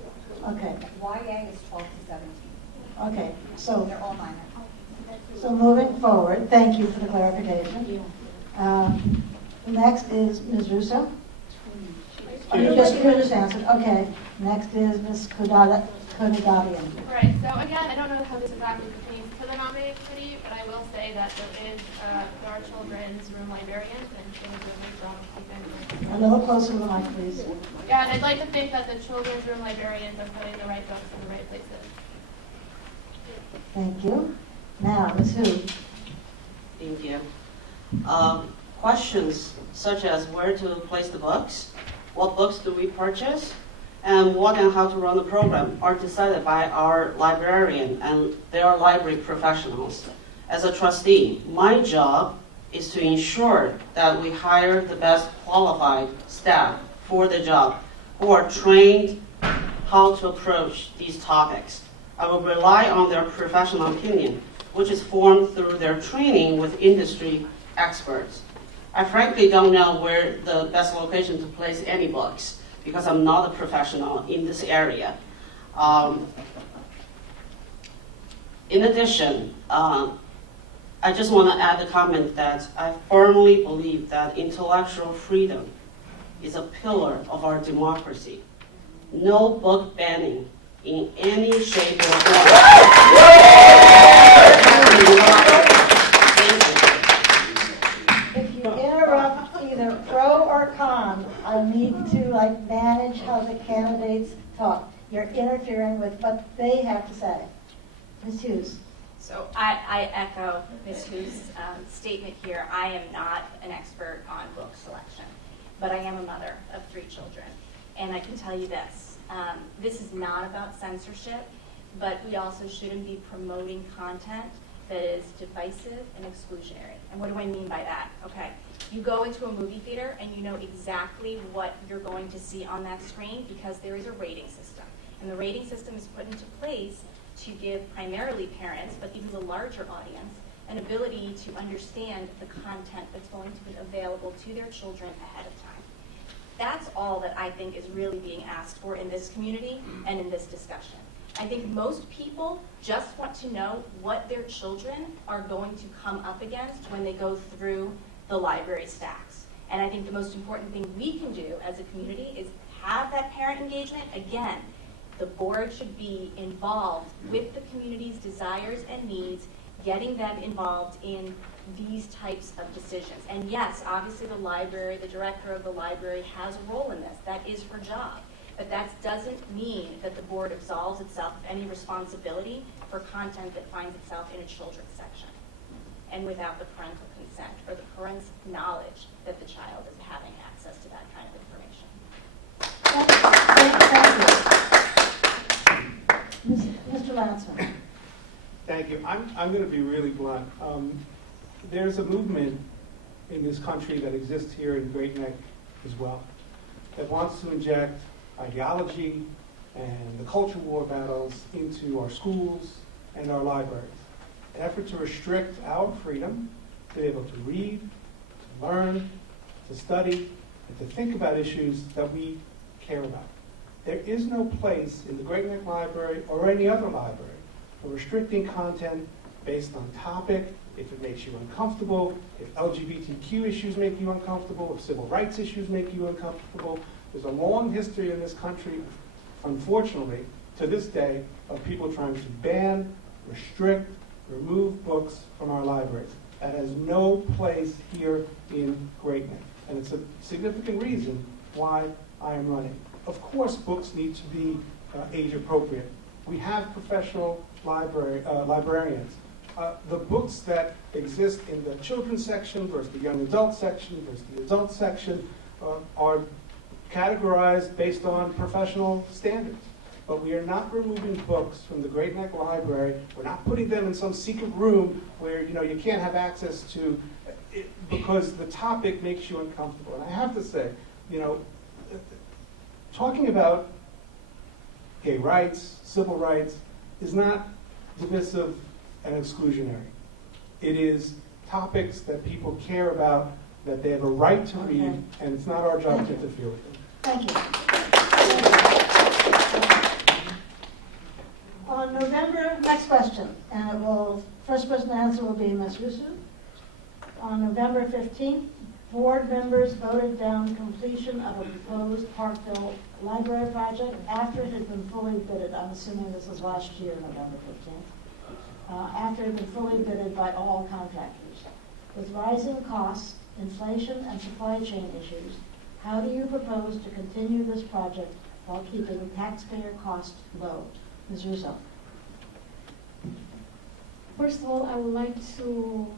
Okay, YA is 12 to 17. okay. So, They're all minor. so moving forward, thank you for the clarification. Next is Ms. Russo. Oh, you just answered. Okay. Next is Ms. Khodadadian. Right, so again, I don't know how this exactly pertains to the nominating committee, but I will say that there are children's room librarians and children's room from A little closer to the mic, please. Yeah, and I'd like to think that the children's room librarians are putting the right books in the right places. Thank you. Now, Ms. Hu. Thank you. Questions such as where to place the books, what books do we purchase, and what and how to run the program are decided by our librarian, and they are library professionals. As a trustee, my job is to ensure that we hire the best qualified staff for the job who are trained how to approach these topics. I will rely on their professional opinion, which is formed through their training with industry experts. I frankly don't know where the best location to place any books because I'm not a professional in this area. In addition, I just want to add a comment that I firmly believe that intellectual freedom is a pillar of our democracy. No book banning in any shape or form. If you interrupt either pro or con, I need to manage how the candidates talk. You're interfering with what they have to say. Ms. Hughes. So I echo Ms. Hu's statement here. I am not an expert on book selection, but I am a mother of 3 children. And I can tell you this, this is not about censorship, but we also shouldn't be promoting content that is divisive and exclusionary. And what do I mean by that? Okay, you go into a movie theater and you know exactly what you're going to see on that screen because there is a rating system. And the rating system is put into place to give primarily parents, but even the larger audience, an ability to understand the content that's going to be available to their children ahead of time. That's all that I think is really being asked for in this community and in this discussion. I think most people just want to know what their children are going to come up against when they go through the library stacks. And I think the most important thing we can do as a community is have that parent engagement. Again, the board should be involved with the community's desires and needs, getting them involved in these types of decisions. And yes, obviously the library, the director of the library has a role in this. That is her job. But that doesn't mean that the board absolves itself of any responsibility for content that finds itself in a children's section. and without the parental consent or the parent's knowledge that the child is having access to that kind of information. Mr. Lancman. Thank you. I'm going to be really blunt. There's a movement in this country that exists here in Great Neck as well that wants to inject ideology and the culture war battles into our schools and our libraries. An effort to restrict our freedom to be able to read, to learn, to study, and to think about issues that we care about. There is no place in the Great Neck Library or any other library for restricting content based on topic, if it makes you uncomfortable, if LGBTQ issues make you uncomfortable, if civil rights issues make you uncomfortable. There's a long history in this country, unfortunately, to this day, of people trying to ban, restrict, remove books from our libraries. That has no place here in Great Neck. And it's a significant reason why I am running. Of course, books need to be age appropriate. We have professional librarians. The books that exist in the children's section versus the young adult section versus the adult section are categorized based on professional standards. But we are not removing books from the Great Neck Library. We're not putting them in some secret room where you can't have access to it because the topic makes you uncomfortable. And I have to say, talking about gay rights, civil rights, is not divisive and exclusionary. It is topics that people care about, that they have a right to read, and it's not our job to interfere with them. Thank you. On November, next question, and first person to answer will be Ms. Rusu. On November 15th, board members voted down completion of a proposed Parkville library project after it had been fully bidded. I'm assuming this was last year, November 15th. After it had been fully bidded by all contractors. With rising costs, inflation, and supply chain issues, how do you propose to continue this project while keeping taxpayer costs low? Ms. Russo. First of all, I would like to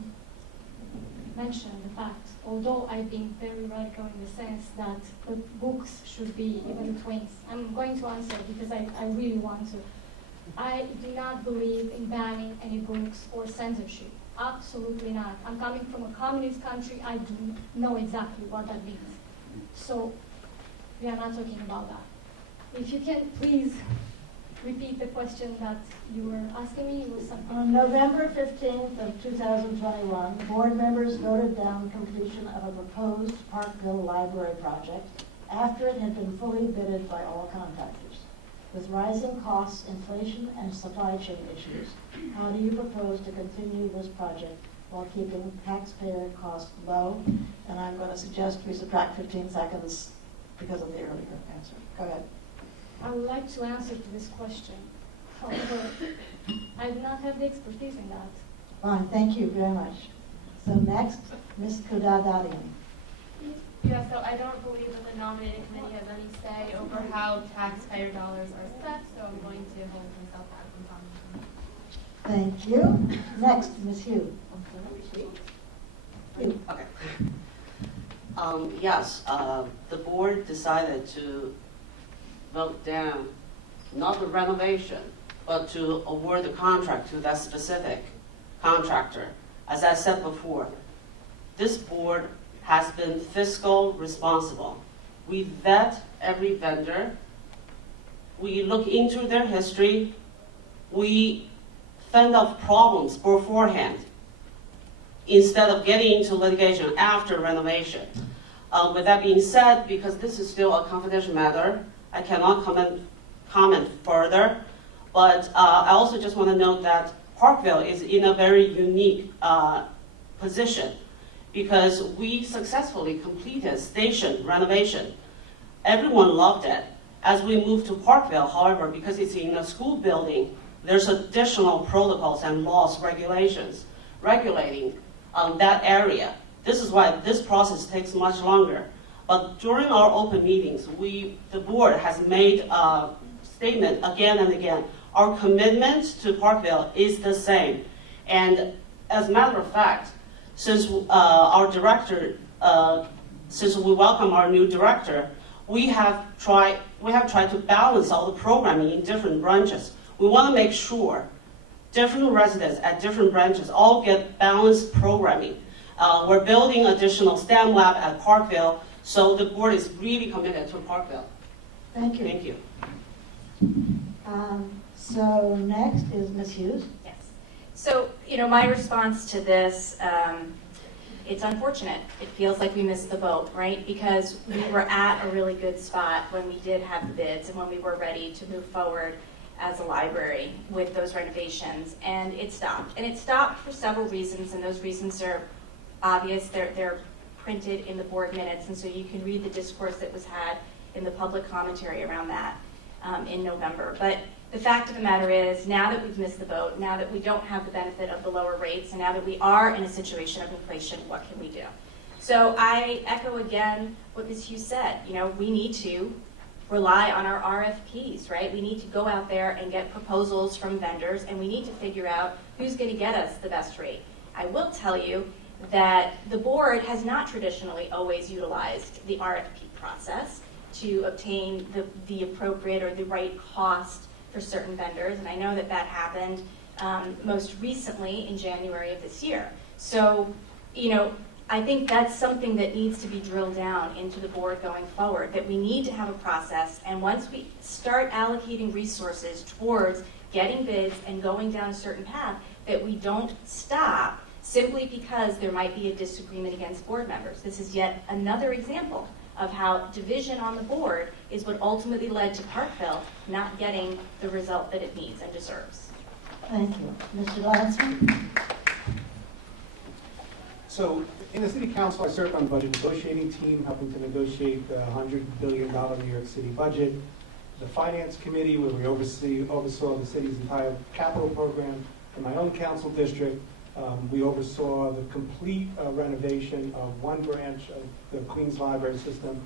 mention the fact, although I've been very radical in the sense that the books should be even twins. I'm going to answer because I really want to. I do not believe in banning any books or censorship. Absolutely not. I'm coming from a communist country. I do know exactly what that means. So we are not talking about that. If you can please repeat the question that you were asking me. It was something. On November 15th of 2021, board members voted down completion of a proposed Parkville library project after it had been fully bidded by all contractors. With rising costs, inflation, and supply chain issues, how do you propose to continue this project while keeping taxpayer costs low? And I'm going to suggest we subtract 15 seconds because of the earlier answer. Go ahead. I would like to answer to this question. However, I do not have the expertise in that. Fine, thank you very much. So next, Ms. Khodadadian. Yeah, so I don't believe that the nominating committee has any say over how taxpayer dollars are spent, so I'm going to hold myself out from commenting. Thank you. Next, Ms. Hu. Okay. Yes, the board decided to vote down not the renovation, but to award the contract to that specific contractor. As I said before, this board has been fiscal responsible. We vet every vendor. We look into their history. We fend off problems beforehand instead of getting into litigation after renovation. With that being said, because this is still a confidential matter, I cannot comment further. But I also just want to note that Parkville is in a very unique position because we successfully completed station renovation. Everyone loved it. As we moved to Parkville, however, because it's in a school building, there's additional protocols and laws, regulations regulating that area. This is why this process takes much longer. But during our open meetings, the board has made a statement again and again. Our commitment to Parkville is the same. And as a matter of fact, since our director, since we welcome our new director, we have tried to balance all the programming in different branches. We want to make sure different residents at different branches all get balanced programming. We're building additional STEM lab at Parkville, so the board is really committed to Parkville. Thank you. Thank you. So next is Ms. Hughes. Yes. So, my response to this, it's unfortunate. It feels like we missed the boat, right? Because we were at a really good spot when we did have the bids and when we were ready to move forward as a library with those renovations, and it stopped. And it stopped for several reasons, and those reasons are obvious. They're printed in the board minutes, and so you can read the discourse that was had in the public commentary around that in November. But the fact of the matter is, now that we've missed the boat, now that we don't have the benefit of the lower rates, and now that we are in a situation of inflation, what can we do? So I echo again what Ms. Hughes said. We need to rely on our RFPs, right? We need to go out there and get proposals from vendors, and we need to figure out who's going to get us the best rate. I will tell you that the board has not traditionally always utilized the RFP process to obtain the appropriate or the right cost for certain vendors, and I know that happened most recently in January of this year. So, I think that's something that needs to be drilled down into the board going forward, that we need to have a process, and once we start allocating resources towards getting bids and going down a certain path, that we don't stop simply because there might be a disagreement against board members. This is yet another example of how division on the board is what ultimately led to Parkville not getting the result that it needs and deserves. Thank you. Mr. Lansman? So in the city council, I served on the budget negotiating team, helping to negotiate the $100 billion New York City budget. The finance committee, where we oversaw the city's entire capital program. In my own council district, we oversaw the complete renovation of one branch of the Queens Library System.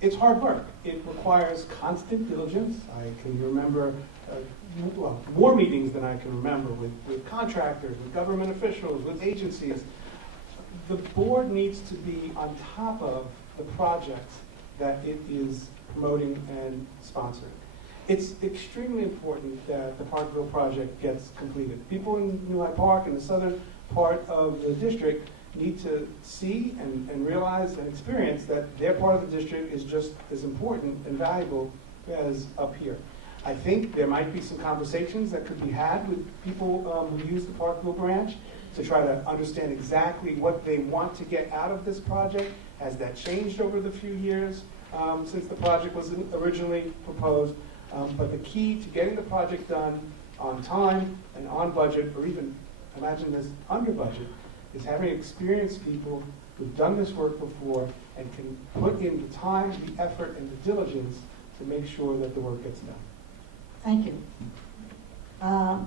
It's hard work. It requires constant diligence. I can remember more meetings than I can remember with contractors, with government officials, with agencies. The board needs to be on top of the projects that it is promoting and sponsoring. It's extremely important that the Parkville project gets completed. People in New Hyde Park and the southern part of the district need to see and realize and experience that their part of the district is just as important and valuable as up here. I think there might be some conversations that could be had with people who use the Parkville branch to try to understand exactly what they want to get out of this project. Has that changed over the few years since the project was originally proposed? But the key to getting the project done on time and on budget, or even, imagine this, under budget, is having experienced people who've done this work before and can put in the time, the effort, and the diligence to make sure that the work gets done. Thank you.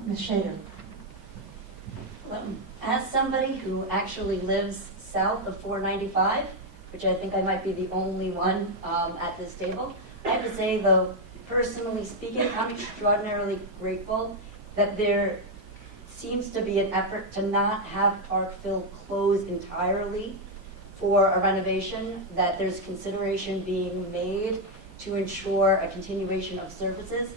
Ms. Schader? Well, as somebody who actually lives south of 495, which I think I might be the only one at this table, I have to say, though, personally speaking, I'm extraordinarily grateful that there seems to be an effort to not have Parkville close entirely for a renovation, that there's consideration being made to ensure a continuation of services,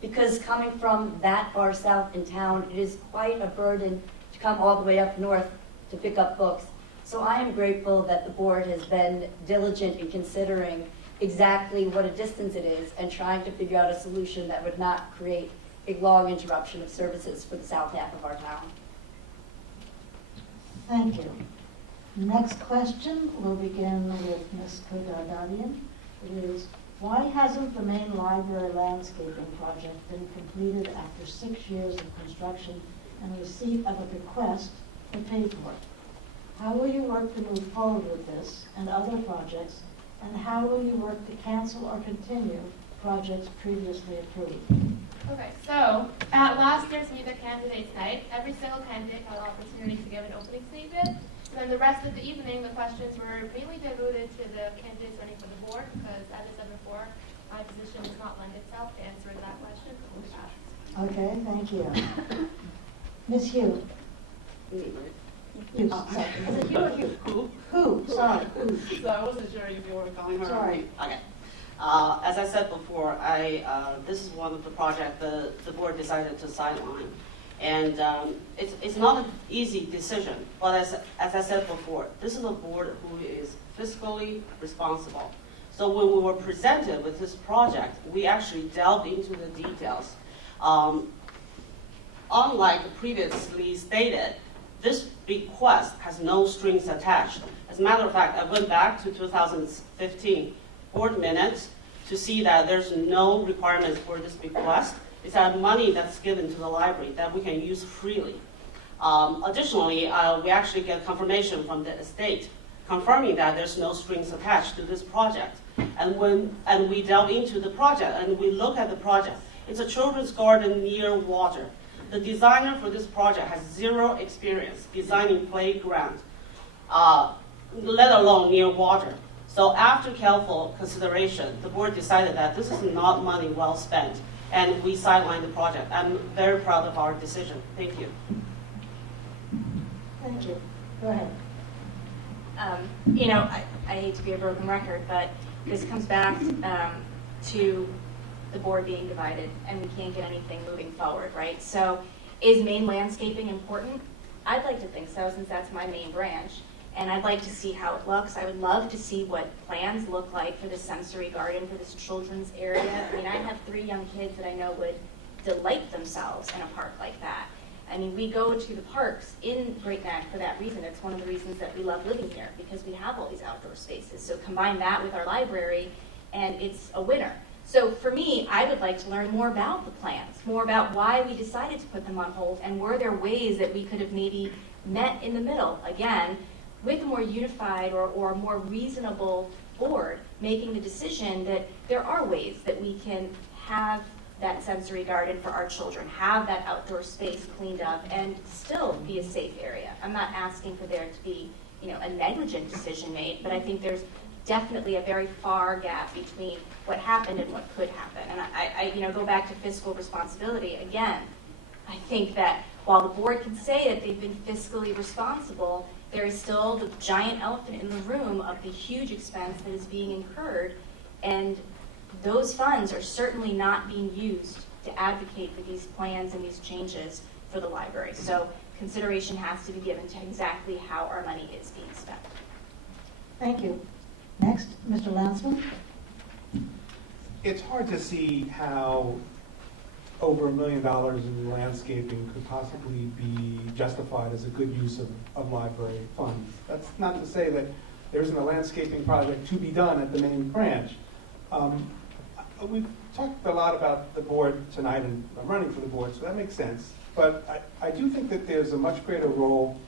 because coming from that far south in town, it is quite a burden to come all the way up north to pick up books. So I am grateful that the board has been diligent in considering exactly what a distance it is and trying to figure out a solution that would not create a long interruption of services for the south half of our town. Thank you. Next question will begin with Ms. Khodadadian. It is, why hasn't the main library landscaping project been completed after 6 years of construction and receipt of a bequest to pay for it? How will you work to move forward with this and other projects, and how will you work to cancel or continue projects previously approved? Okay, so at last year's Meet the Candidates Night, every single candidate had an opportunity to give an opening statement. And then the rest of the evening, the questions were mainly devoted to the candidates running for the board, because as I said before, my position does not lend itself to answering that question. Okay, thank you. Ms. Hu? Hughes, sorry. Is it Hugh or Hugh? Who, sorry, who. So I wasn't sure if you were calling her. Sorry. Okay. As I said before, this is one of the projects the board decided to sideline. And it's not an easy decision, but as I said before, this is a board who is fiscally responsible. So when we were presented with this project, we actually delved into the details. Unlike previously stated, this request has no strings attached. As a matter of fact, I went back to 2015 board minutes to see that there's no requirements for this request. It's our money that's given to the library that we can use freely. Additionally, we actually get confirmation from the estate confirming that there's no strings attached to this project. And we delve into the project and we look at the project. It's a children's garden near water. The designer for this project has zero experience designing playground, let alone near water. So after careful consideration, the board decided that this is not money well spent, and we sidelined the project. I'm very proud of our decision. Thank you. Thank you. Go ahead. You know, I hate to be a broken record, but this comes back to the board being divided, and we can't get anything moving forward, right? So is main landscaping important? I'd like to think so, since that's my main branch, and I'd like to see how it looks. I would love to see what plans look like for this sensory garden, for this children's area. I mean, I have 3 young kids that I know would delight themselves in a park like that. I mean, we go to the parks in Great Neck for that reason. It's one of the reasons that we love living here, because we have all these outdoor spaces. So combine that with our library, and it's a winner. So for me, I would like to learn more about the plans, more about why we decided to put them on hold, and were there ways that we could have maybe met in the middle, again, with a more unified or more reasonable board, making the decision that there are ways that we can have that sensory garden for our children, have that outdoor space cleaned up, and still be a safe area. I'm not asking for there to be, you know, a negligent decision made, but I think there's definitely a very far gap between what happened and what could happen. And I you know, go back to fiscal responsibility again. I think that while the board can say that they've been fiscally responsible, there is still the giant elephant in the room of the huge expense that is being incurred, and those funds are certainly not being used to advocate for these plans and these changes for the library. So consideration has to be given to exactly how our money is being spent. Thank you. Next, Mr. Lancman. It's hard to see how over $1 million in landscaping could possibly be justified as a good use of library funds. That's not to say that there isn't a landscaping project to be done at the main branch. We've talked a lot about the board tonight, and I'm running for the board, so that makes sense. But I do think that there's a much greater role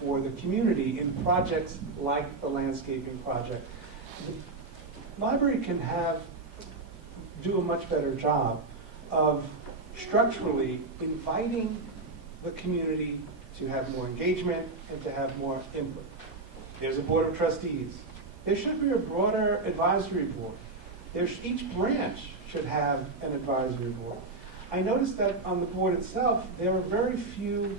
for the community in projects like the landscaping project. The library can do a much better job of structurally inviting the community to have more engagement and to have more input. There's a board of trustees. There should be a broader advisory board. Each branch should have an advisory board. I noticed that on the board itself, there are very few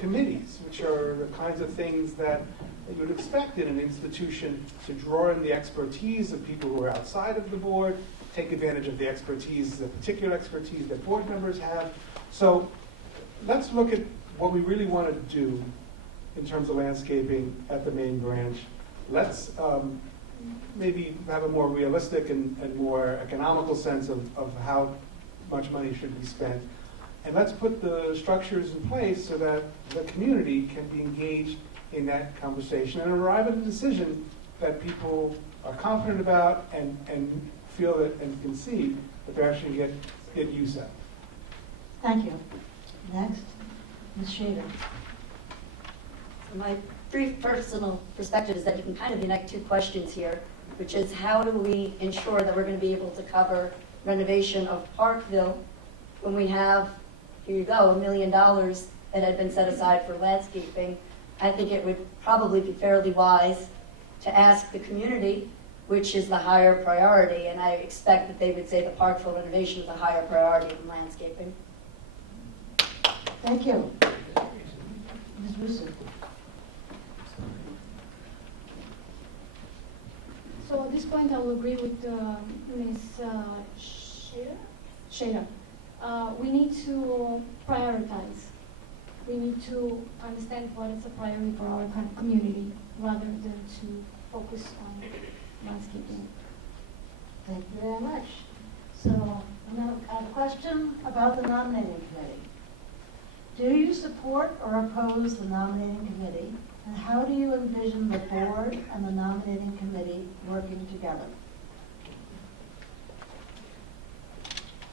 committees, which are the kinds of things that you would expect in an institution to draw in the expertise of people who are outside of the board, take advantage of the expertise, the particular expertise that board members have. So let's look at what we really want to do in terms of landscaping at the main branch. Let's maybe have a more realistic and more economical sense of how much money should be spent. And let's put the structures in place so that the community can be engaged in that conversation and arrive at a decision that people are confident about and feel that and can see that they're actually get use out. Thank you. Next, Ms. Schader. So my brief personal perspective is that you can kind of unite 2 questions here, which is how do we ensure that we're going to be able to cover renovation of Parkville when we have, here you go, $1 million that had been set aside for landscaping. I think it would probably be fairly wise to ask the community which is the higher priority, and I expect that they would say the Parkville renovation is a higher priority than landscaping. Thank you. Ms. Rusu. will agree with Ms. Schader. We need to prioritize. We need to understand what is a priority for our community rather than to focus on landscaping. Thank you very much. So, I'm going to have a question about the nominating committee. Do you support or oppose the nominating committee? And how do you envision the board and the nominating committee working together?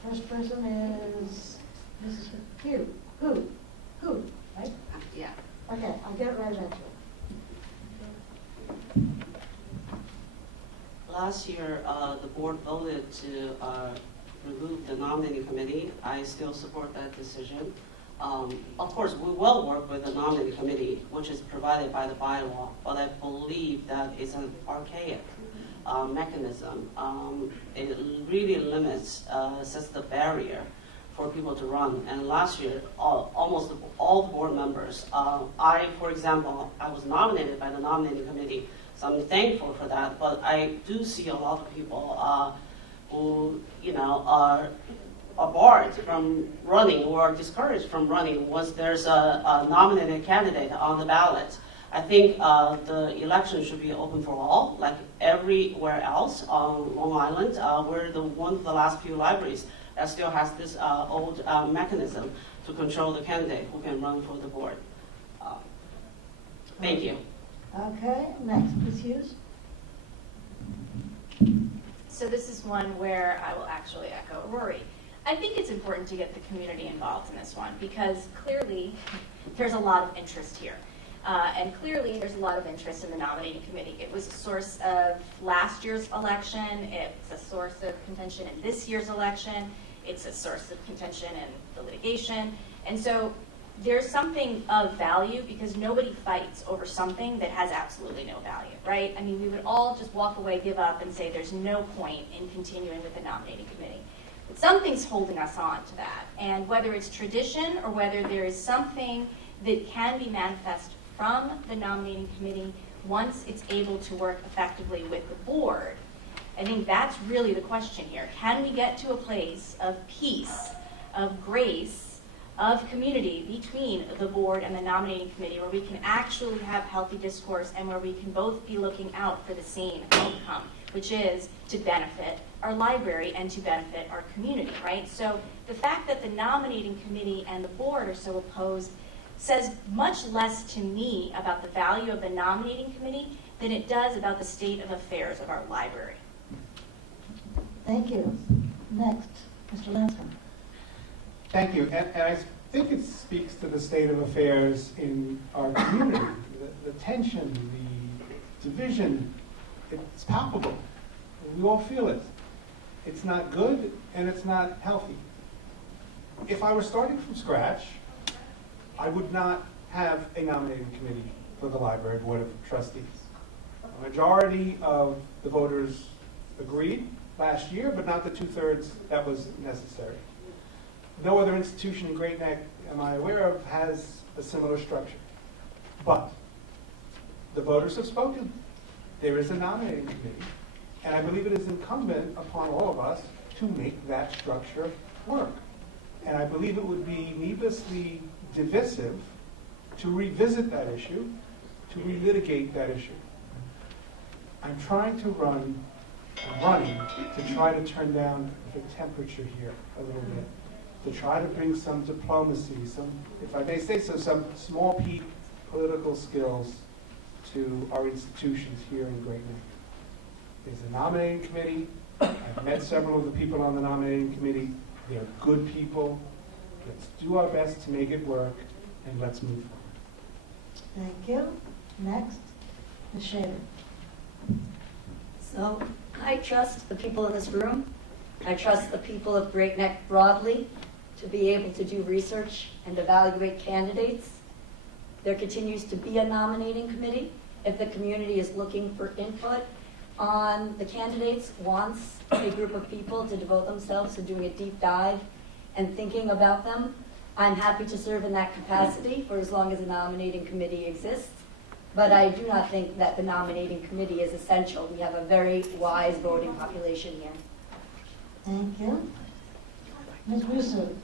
First person is Mrs. Hu, right? Yeah. Okay, I'll get right into it. Last year, the board voted to remove the nominating committee. I still support that decision. Of course, we will work with the nominating committee, which is provided by the bylaw, but I believe that is an archaic mechanism. It really limits, sets the barrier for people to run. And last year, almost all the board members, for example, I was nominated by the nominating committee, so I'm thankful for that, but I do see a lot of people who, are barred from running or discouraged from running once there's a nominated candidate on the ballot. I think the election should be open for all, like everywhere else on Long Island. We're one of the last few libraries that still has this old mechanism to control the candidate who can run for the board. Thank you. Okay, next, Ms. Hughes. So this is one where I will actually echo Rory. I think it's important to get the community involved in this one because clearly there's a lot of interest here. And clearly there's a lot of interest in the nominating committee. It was a source of last year's election. It's a source of contention in this year's election. It's a source of contention in the litigation. And so there's something of value because nobody fights over something that has absolutely no value, right? I mean, we would all just walk away, give up, and say there's no point in continuing with the nominating committee. But something's holding us on to that. And whether it's tradition or whether there is something that can be manifest from the nominating committee once it's able to work effectively with the board, I think that's really the question here. Can we get to a place of peace, of grace, of community between the board and the nominating committee where we can actually have healthy discourse and where we can both be looking out for the same outcome, which is to benefit our library and to benefit our community, right? So the fact that the nominating committee and the board are so opposed says much less to me about the value of the nominating committee than it does about the state of affairs of our library. Thank you. Next, Mr. Lancman. Thank you. And I think it speaks to the state of affairs in our community. The tension, the division, it's palpable. We all feel it. It's not good and it's not healthy. If I were starting from scratch, I would not have a nominating committee for the Library Board of Trustees. A majority of the voters agreed last year, but not the 2/3 that was necessary. No other institution in Great Neck, am I aware of, has a similar structure. But the voters have spoken. There is a nominating committee, and I believe it is incumbent upon all of us to make that structure work. And I believe it would be needlessly divisive to revisit that issue, to relitigate that issue. I'm running to try to turn down the temperature here a little bit, to try to bring some diplomacy, some, if I may say so, some small p political skills to our institutions here in Great Neck. There's a nominating committee. I've met several of the people on the nominating committee. They're good people. Let's do our best to make it work, and let's move forward. Thank you. Next, Ms. Schader. So I trust the people in this room. I trust the people of Great Neck broadly to be able to do research and evaluate candidates. There continues to be a nominating committee. If the community is looking for input on the candidates, wants a group of people to devote themselves to doing a deep dive and thinking about them, I'm happy to serve in that capacity for as long as a nominating committee exists. But I do not think that the nominating committee is essential. We have a very wise voting population here. Thank you. Ms. Rusu?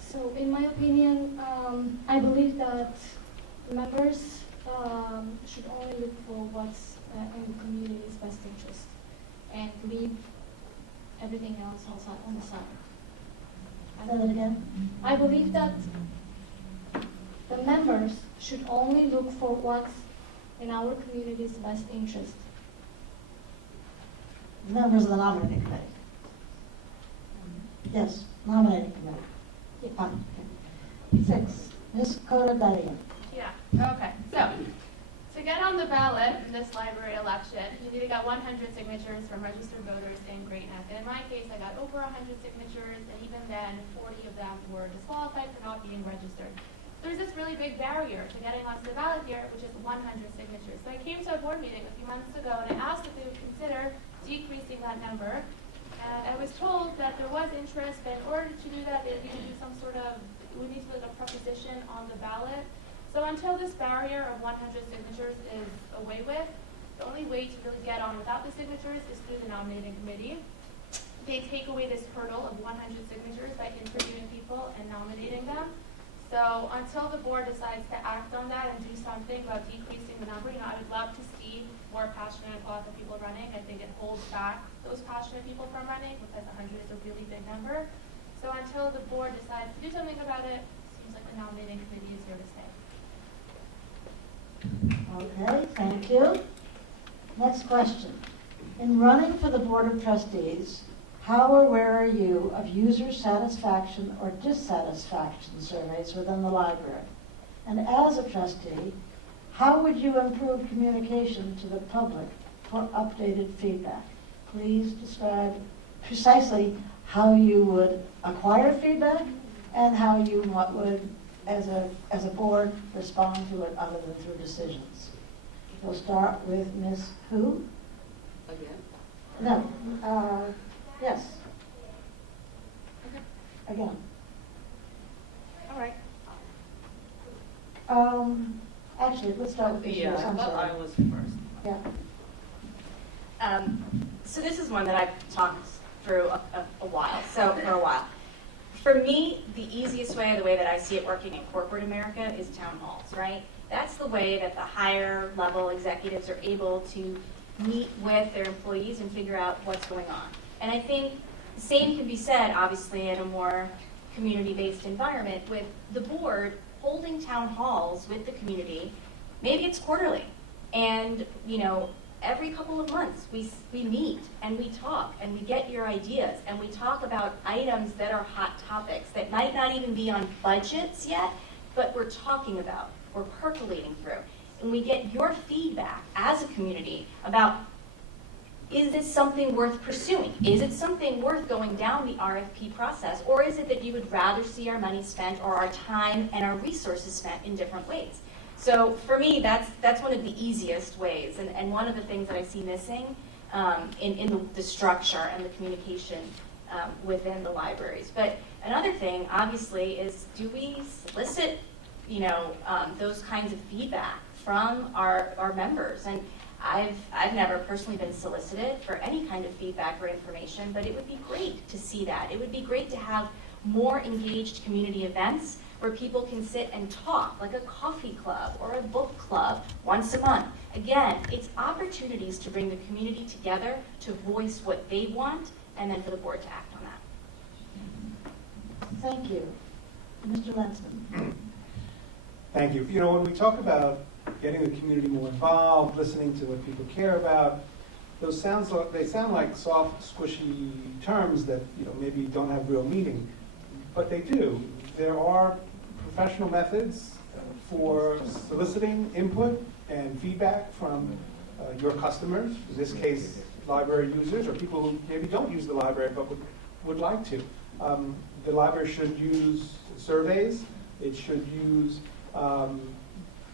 So in my opinion, I believe that members should only look for what's in the community's best interest and leave everything else on the side. Say that again. I believe that the members should only look for what's in our community's best interest. Members of the nominating committee. Yes, nominating committee. Yeah. Fine. Okay. 6, Ms. Khodadadian. Yeah, okay. So, to get on the ballot in this library election, you need to get 100 signatures from registered voters in Great Neck. And in my case, I got over 100 signatures, and even then, 40 of them were disqualified for not being registered. There's this really big barrier to getting onto the ballot here, which is 100 signatures. So I came to a board meeting a few months ago, and I asked if they would consider decreasing that number. And I was told that there was interest, but in order to do that, they would need to do some sort of, we need to put a proposition on the ballot. So until this barrier of 100 signatures is away with, the only way to really get on without the signatures is through the nominating committee. They take away this hurdle of 100 signatures by interviewing people and nominating them. So until the board decides to act on that and do something about decreasing the number, I would love to see more passionate and thoughtful people running. I think it holds back those passionate people from running because 100 is a really big number. So until the board decides to do something about it, it seems like the nominating committee is here to stay. Okay, thank you. Next question. In running for the Board of Trustees, how aware are you of user satisfaction or dissatisfaction surveys within the library? And as a trustee, how would you improve communication to the public for updated feedback? Please describe precisely how you would acquire feedback and how you would, as a board, respond to it other than through decisions. We'll start with Ms. Hu. Again? No, yes. Again. All right. Actually, let's start with Ms. Hughes. Yeah, I I'm thought sorry. I was first. Yeah. So this is one that I've talked through for a while. For me, the easiest way, the way that I see it working in corporate America is town halls, right? That's the way that the higher level executives are able to meet with their employees and figure out what's going on. And I think the same can be said, obviously, in a more community-based environment with the board holding town halls with the community. Maybe it's quarterly. And, every couple of months we meet and we talk and we get your ideas and we talk about items that are hot topics that might not even be on budgets yet, but we're talking about, we're percolating through. And we get your feedback as a community about, is this something worth pursuing? Is it something worth going down the RFP process? Or is it that you would rather see our money spent or our time and our resources spent in different ways? So for me, that's one of the easiest ways, and one of the things that I see missing in the structure and the communication within the libraries. But another thing, obviously, is do we solicit, those kinds of feedback from our members? And I've never personally been solicited for any kind of feedback or information, but it would be great to see that. It would be great to have more engaged community events where people can sit and talk, like a coffee club or a book club once a month. Again, it's opportunities to bring the community together to voice what they want and then for the board to act on that. Thank you. Mr. Lancman. Thank you. When we talk about getting the community more involved, listening to what people care about, they sound like soft, squishy terms that maybe don't have real meaning, but they do. There are professional methods for soliciting input and feedback from your customers, in this case, library users or people who maybe don't use the library but would like to. The library should use surveys. It should use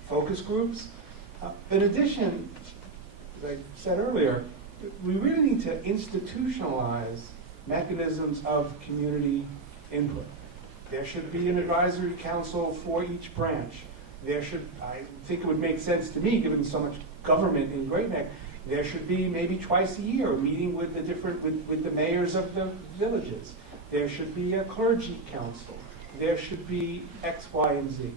focus groups. In addition, as I said earlier, we really need to institutionalize mechanisms of community input. There should be an advisory council for each branch. I think it would make sense to me, given so much government in Great Neck, there should be maybe twice a year a meeting with the mayors of the villages. There should be a clergy council. There should be X, Y, and Z.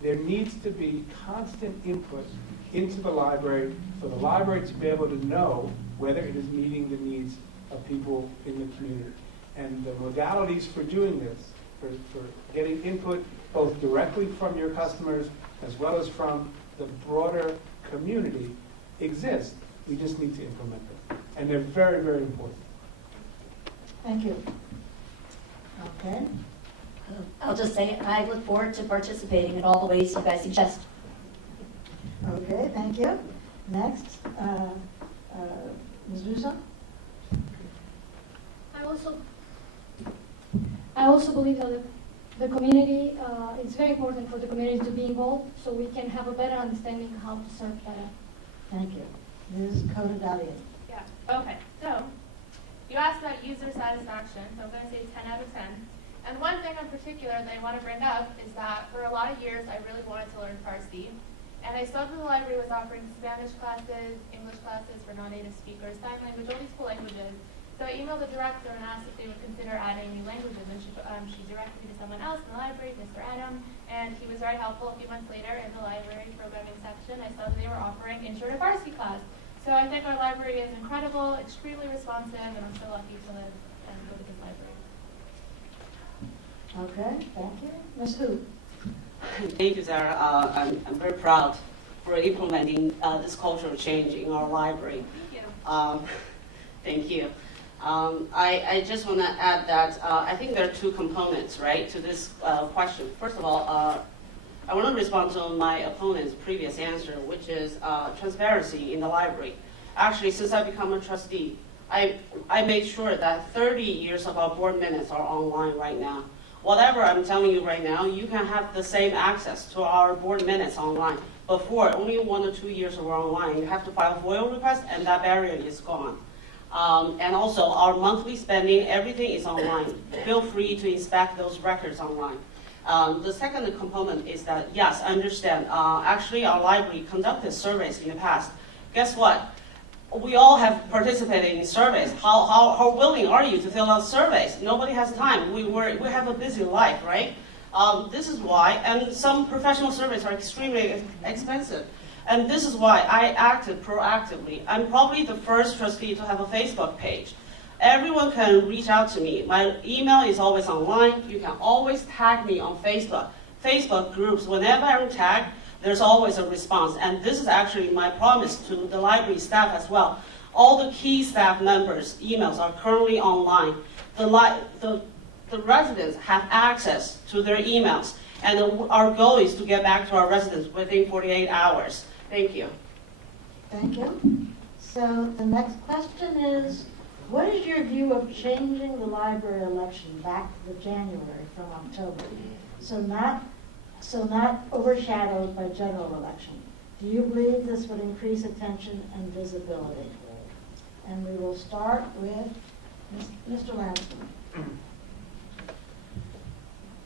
There needs to be constant input into the library for the library to be able to know whether it is meeting the needs of people in the community. And the modalities for doing this, for getting input both directly from your customers as well as from the broader community exist. We just need to implement them. And they're very, very important. Thank you. Okay. I'll just say I look forward to participating in all the ways you guys suggest. Okay, thank you. Next, Ms. Rusu? I also believe that the community, it's very important for the community to be involved so we can have a better understanding how to serve better. Thank you. Ms. Khodadadian? Yeah, okay. So, you asked about user satisfaction, so I'm going to say 10 out of 10. And one thing in particular that I want to bring up is that for a lot of years, I really wanted to learn Trustee. And I saw that the library was offering Spanish classes, English classes for non-native speakers, sign language, all these cool languages. So I emailed the director and asked if they would consider adding new languages, and she directed me to someone else in the library, Mr. Adam, and he was very helpful. A few months later, in the library programming section, I saw that they were offering Intro to Farsi class. So I think our library is incredible, extremely responsive, and I'm so lucky to live and go to this library. Okay, thank you. Ms. Hu? Thank you, Sara. I'm very proud for implementing this cultural change in our library. Thank you. Thank you. I just want to add that I think there are two components, right, to this question. First of all, I want to respond to my opponent's previous answer, which is transparency in the library. Actually, since I become a trustee, I made sure that 30 years of our board minutes are online right now. Whatever I'm telling you right now, you can have the same access to our board minutes online. Before, only 1 or 2 years were online. You have to file FOIL request, and that barrier is gone. And also, our monthly spending, everything is online. Feel free to inspect those records online. The second component is that, yes, I understand. Actually, our library conducted surveys in the past. Guess what? We all have participated in surveys. How willing are you to fill out surveys? Nobody has time. We have a busy life, right? This is why, and some professional surveys are extremely expensive. And this is why I acted proactively. I'm probably the first trustee to have a Facebook page. Everyone can reach out to me. My email is always online. You can always tag me on Facebook. Facebook groups, whenever I'm tagged, there's always a response. And this is actually my promise to the library staff as well. All the key staff members' emails are currently online. The residents have access to their emails. And our goal is to get back to our residents within 48 hours. Thank you. Thank you. So the next question is, what is your view of changing the library election back to the January from October? So not overshadowed by general election. Do you believe this would increase attention and visibility? And we will start with Mr. Lancman.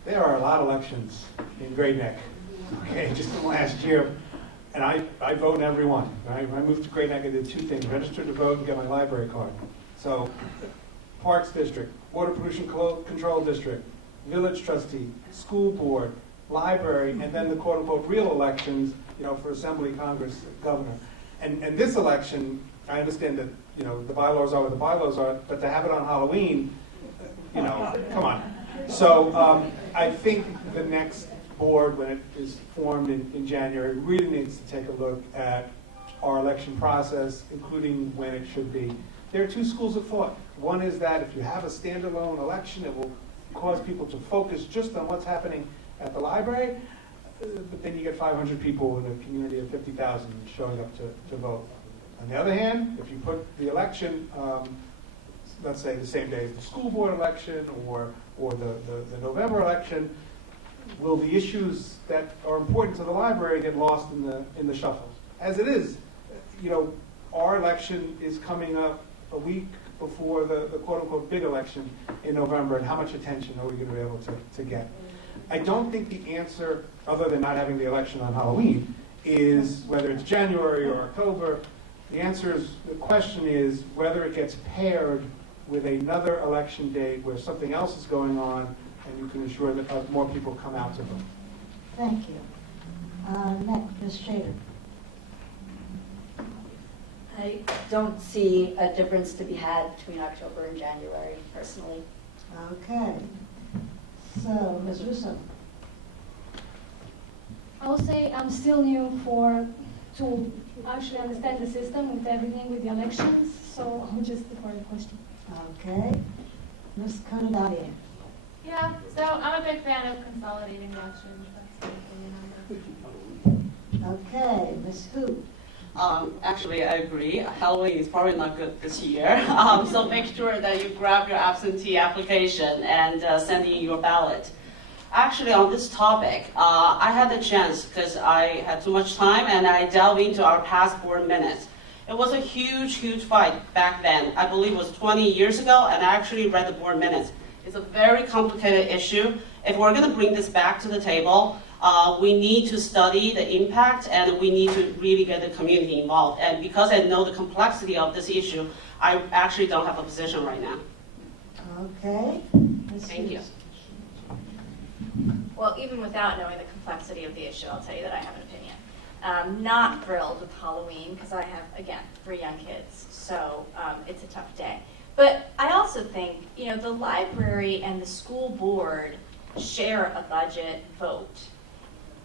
There are a lot of elections in Great Neck, okay, just in the last year. And I vote in every one. Right? When I moved to Great Neck, I did two things: register to vote and get my library card. So, Parks District, Water Pollution Control District, Village Trustee, School Board, Library, and then the quote-unquote real elections, for Assembly, Congress, Governor. And this election, I understand that, the bylaws are what the bylaws are, but to have it on Halloween, come on. So I think the next board, when it is formed in January, really needs to take a look at our election process, including when it should be. There are two schools of thought. One is that if you have a standalone election, it will cause people to focus just on what's happening at the library, but then you get 500 people in a community of 50,000 showing up to vote. On the other hand, if you put the election, let's say the same day as the school board election or the November election, will the issues that are important to the library get lost in the shuffle? As it is, our election is coming up a week before the quote-unquote big election in November, and how much attention are we going to be able to get? I don't think the answer, other than not having the election on Halloween, is whether it's January or October. The answer is, the question is whether it gets paired with another election date where something else is going on, and you can ensure that more people come out to vote. Thank you. Next, Ms. Schader. I don't see a difference to be had between October and January, personally. Okay. So, Ms. Rusu. I will say I'm still new to actually understand the system with everything with the elections, so I'll just defer the question. Okay. Ms. Khodadadian. Yeah, so I'm a big fan of consolidating elections. That's my opinion on this. Okay. Ms. Hu. Actually, I agree. Halloween is probably not good this year. So make sure that you grab your absentee application and send in your ballot. Actually, on this topic, I had the chance, because I had too much time, and I delved into our past board minutes. It was a huge, huge fight back then. I believe it was 20 years ago, and I actually read the board minutes. It's a very complicated issue. If we're going to bring this back to the table, we need to study the impact, and we need to really get the community involved. And because I know the complexity of this issue, I actually don't have a position right now. Okay. Ms. Thank you. Hughes. Well, even without knowing the complexity of the issue, I'll tell you that I have an opinion. Not thrilled with Halloween because I have, again, 3 young kids, so it's a tough day. But I also think, the library and the school board share a budget vote.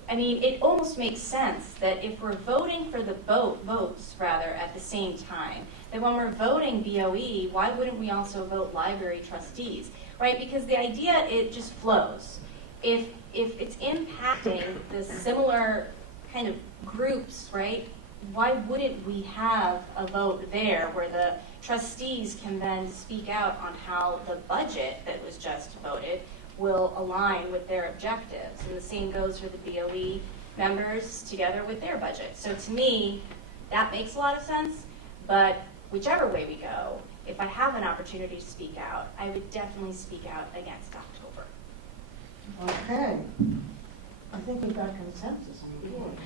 I mean, it almost makes sense that if we're voting for the votes at the same time, that when we're voting BOE, why wouldn't we also vote library trustees, right? Because the idea, it just flows. If it's impacting the similar kind of groups, right, why wouldn't we have a vote there where the trustees can then speak out on how the budget that was just voted will align with their objectives? And the same goes for the BOE members together with their budget. So to me, that makes a lot of sense, but whichever way we go, if I have an opportunity to speak out, I would definitely speak out against October. Okay. I think we've got consensus on the board.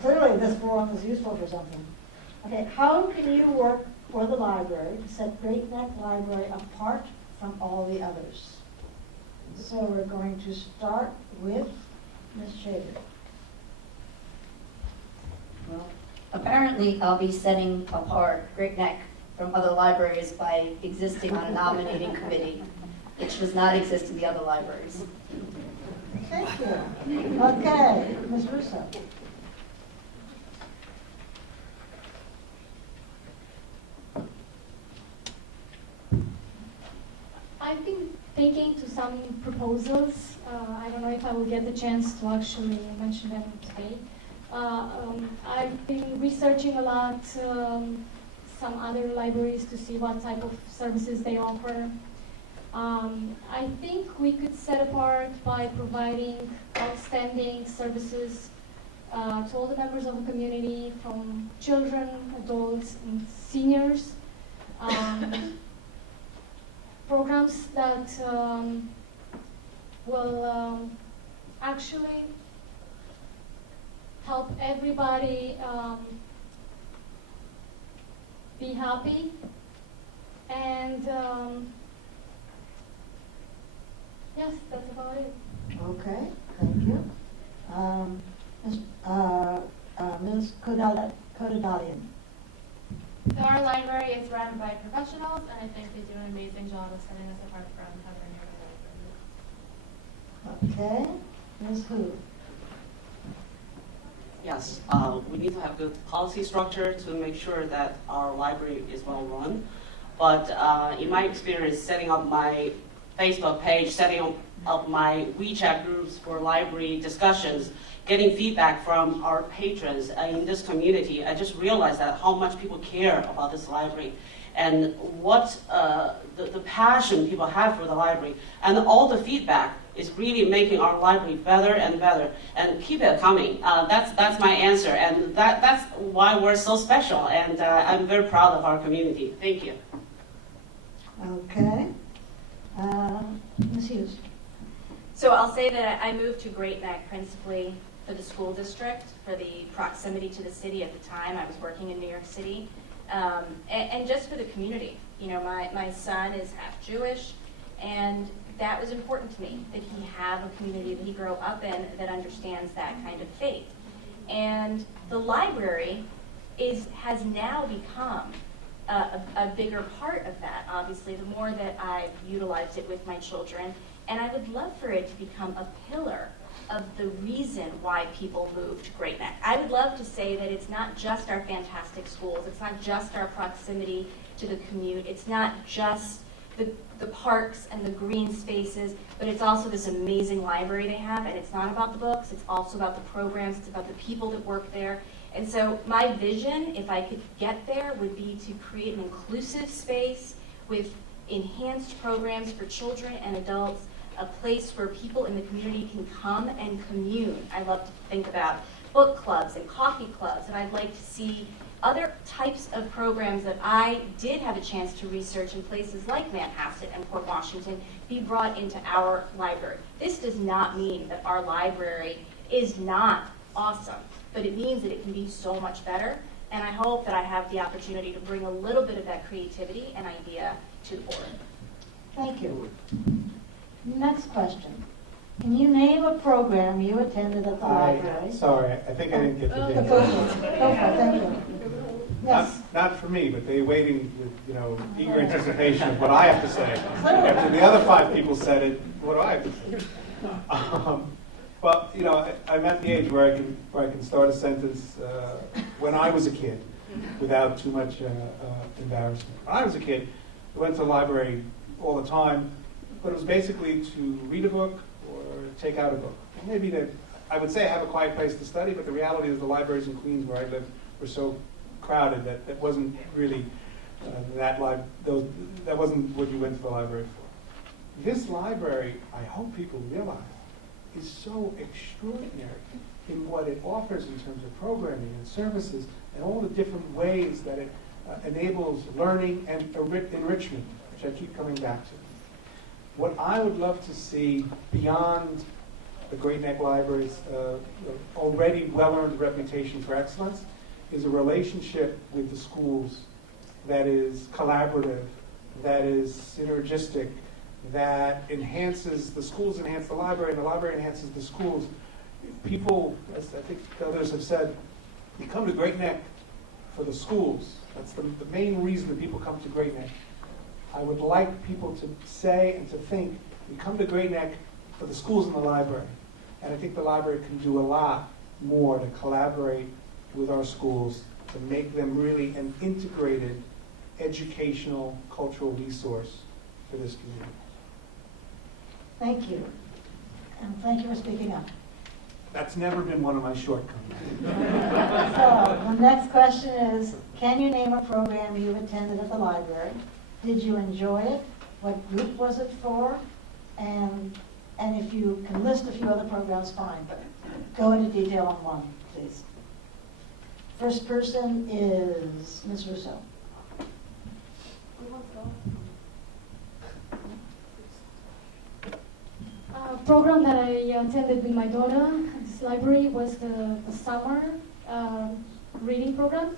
Clearly this forum is useful for something. Okay, how can you work for the library to set Great Neck Library apart from all the others? So we're going to start with Ms. Schader. Well, apparently I'll be setting apart Great Neck from other libraries by existing on a nominating committee, which does not exist in the other libraries. Thank you. Okay, Ms. Rusu. I've been thinking to some proposals. I don't know if I will get the chance to actually mention them today. I've been researching a lot some other libraries to see what type of services they offer. I think we could set apart by providing outstanding services to all the members of the community, from children, adults, and seniors. Programs that will actually help everybody be happy, and yes, that's about it. Okay, thank you. Ms. Khodadadian. So our library is run by professionals, and I think they do an amazing job of setting us apart from other libraries. Okay, Ms. Hu. Yes, we need to have good policy structure to make sure that our library is well run. But in my experience, setting up my Facebook page, setting up my WeChat groups for library discussions, getting feedback from our patrons in this community, I just realized that how much people care about this library and what the passion people have for the library, and all the feedback is really making our library better and better. And keep it coming. That's my answer, and that's why we're so special. And I'm very proud of our community. Thank you. Okay. Ms. Hughes. So I'll say that I moved to Great Neck principally for the school district, for the proximity to the city at the time. I was working in New York City, and just for the community. You know, my son is half Jewish, and that was important to me, that he have a community that he grew up in that understands that kind of faith. And the library has now become a bigger part of that, obviously, the more that I've utilized it with my children. And I would love for it to become a pillar of the reason why people move to Great Neck. I would love to say that it's not just our fantastic schools, it's not just our proximity to the commute, it's not just the parks and the green spaces, but it's also this amazing library they have, and it's not about the books, it's also about the programs, it's about the people that work there. And so my vision, if I could get there, would be to create an inclusive space with enhanced programs for children and adults, a place where people in the community can come and commune. I love to think about book clubs and coffee clubs, and I'd like to see other types of programs that I did have a chance to research in places like Manhasset and Port Washington be brought into our library. This does not mean that our library is not awesome, but it means that it can be so much better, and I hope that I have the opportunity to bring a little bit of that creativity and idea to the board. Thank you. Next question. Can you name a program you attended at the library? Sorry, I think I didn't get the name. Go for it, thank you. Yes. Not for me, but they're waiting with eager anticipation of what I have to say. After the other 5 people said it, what do I have to say? Well, I'm at the age where I can start a sentence when I was a kid without too much embarrassment. When I was a kid, I went to the library all the time, but it was basically to read a book or take out a book. Maybe I would say I have a quiet place to study, but the reality is the libraries in Queens where I live were so crowded that wasn't really that wasn't what you went to the library for. This library, I hope people realize, is so extraordinary in what it offers in terms of programming and services and all the different ways that it enables learning and enrichment, which I keep coming back to. What I would love to see beyond the Great Neck Library's already well-earned reputation for excellence is a relationship with the schools that is collaborative, that is synergistic, that enhances the schools, enhance the library, and the library enhances the schools. People, as I think others have said, we come to Great Neck for the schools. That's the main reason that people come to Great Neck. I would like people to say and to think, we come to Great Neck for the schools and the library. And I think the library can do a lot more to collaborate with our schools to make them really an integrated educational, cultural resource for this community. Thank you. And thank you for speaking up. That's never been one of my shortcomings. So, the next question is, can you name a program you attended at the library? Did you enjoy it? What group was it for? And if you can list a few other programs, fine, but go into detail on one, please. First person is Ms. Rusu. A program that I attended with my daughter at this library was the summer reading program,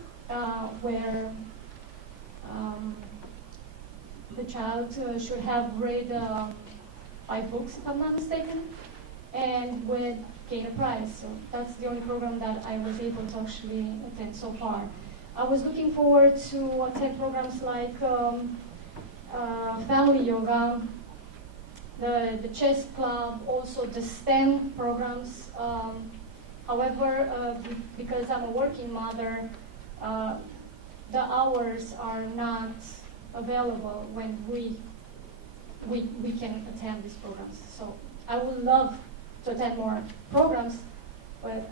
where the child should have read 5 books, if I'm not mistaken, and would gain a prize. So that's the only program that I was able to actually attend so far. I was looking forward to attend programs like family yoga, the chess club, also the STEM programs. However, because I'm a working mother, the hours are not available when we can attend these programs. So I would love to attend more programs, but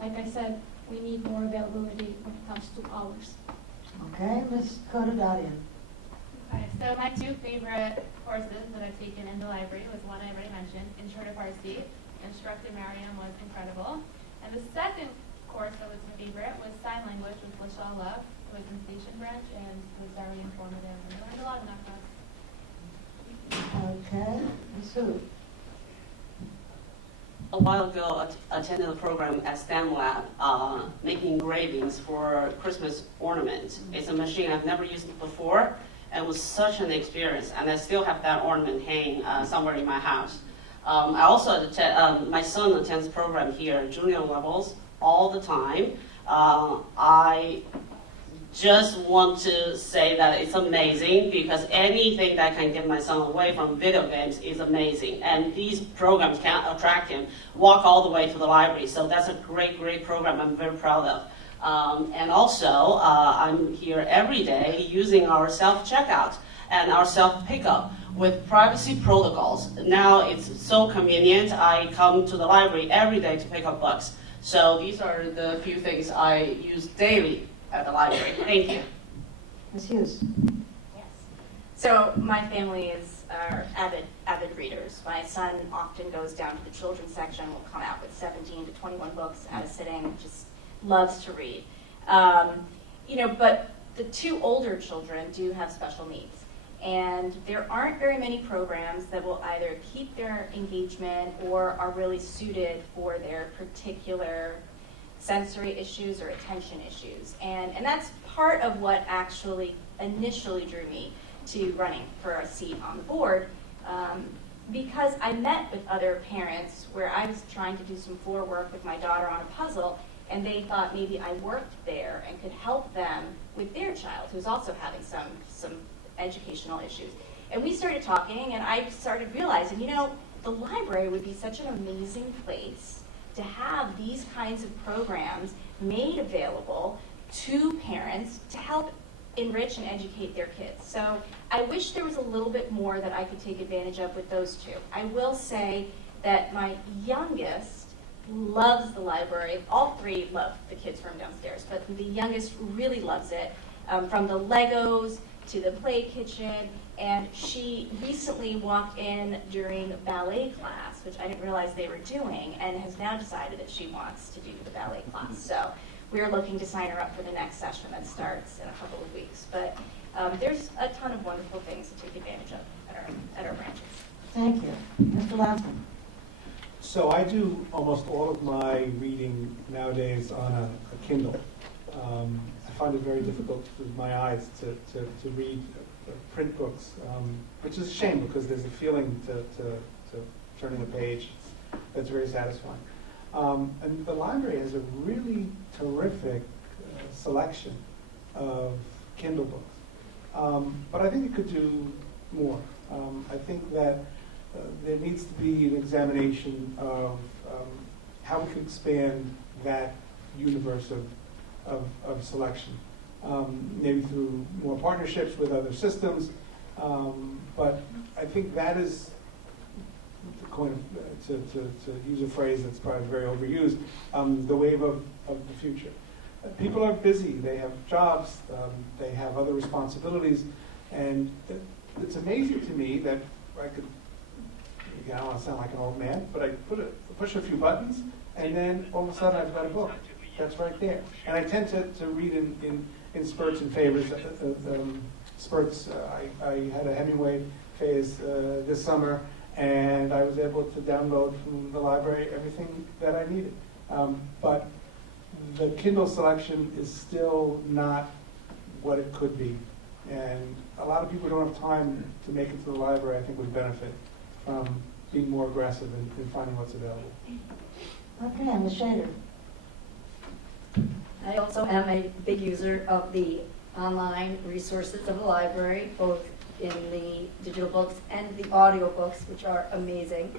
like I said, we need more availability when it comes to hours. Okay, Ms. Khodadadian. Hi, so my two favorite courses that I've taken in the library was one I already mentioned, Intro to Farsi. Instructor Mariam was incredible. And the second course that was my favorite was Sign Language with Lashal Love. It was in Station Branch and it was very informative. And I learned a lot in that class. Okay, Ms. Hu. A while ago, I attended a program at STEM Lab, making engravings for Christmas ornaments. It's a machine I've never used before, and it was such an experience. And I still have that ornament hanging somewhere in my house. I also my son attends program here, junior levels, all the time. I just want to say that it's amazing because anything that can get my son away from video games is amazing. And these programs can attract him, walk all the way to the library. So that's a great, great program I'm very proud of. And also, I'm here every day using our self-checkout and our self-pickup with privacy protocols. Now it's so convenient. I come to the library every day to pick up books. So these are the few things I use daily at the library. Thank you. Ms. Hughes. Yes. So my family are avid readers. My son often goes down to the children's section, will come out with 17 to 21 books at a sitting, just loves to read. But the two older children do have special needs. And there aren't very many programs that will either keep their engagement or are really suited for their particular sensory issues or attention issues. And that's part of what actually initially drew me to running for a seat on the board, because I met with other parents where I was trying to do some floor work with my daughter on a puzzle, and they thought maybe I worked there and could help them with their child who's also having some educational issues. And we started talking, and I started realizing, the library would be such an amazing place to have these kinds of programs made available to parents to help enrich and educate their kids. So I wish there was a little bit more that I could take advantage of with those two. I will say that my youngest loves the library. All three love the kids' room downstairs, but the youngest really loves it, from the Legos to the play kitchen. And she recently walked in during ballet class, which I didn't realize they were doing, and has now decided that she wants to do the ballet class. So we're looking to sign her up for the next session that starts in a couple of weeks. But there's a ton of wonderful things to take advantage of at our branches. Thank you. Mr. Lancman. So I do almost all of my reading nowadays on a Kindle. I find it very difficult with my eyes to read print books, which is a shame because there's a feeling to turning a page that's very satisfying. And the library has a really terrific selection of Kindle books. But I think it could do more. I think that there needs to be an examination of how we can expand that universe of selection. Maybe through more partnerships with other systems, but I think that is, to use a phrase that's probably very overused, the wave of the future. People are busy, they have jobs, they have other responsibilities, and it's amazing to me that I could, I don't want to sound like an old man, but I push a few buttons, and then all of a sudden I've got a book that's right there. And I tend to read in spurts and favors. Spurts, I had a Hemingway phase this summer, and I was able to download from the library everything that I needed. But the Kindle selection is still not what it could be. And a lot of people who don't have time to make it to the library, I think, would benefit from being more aggressive in finding what's available. Okay, Ms. Schader. I also am a big user of the online resources of the library, both in the digital books and the audio books, which are amazing.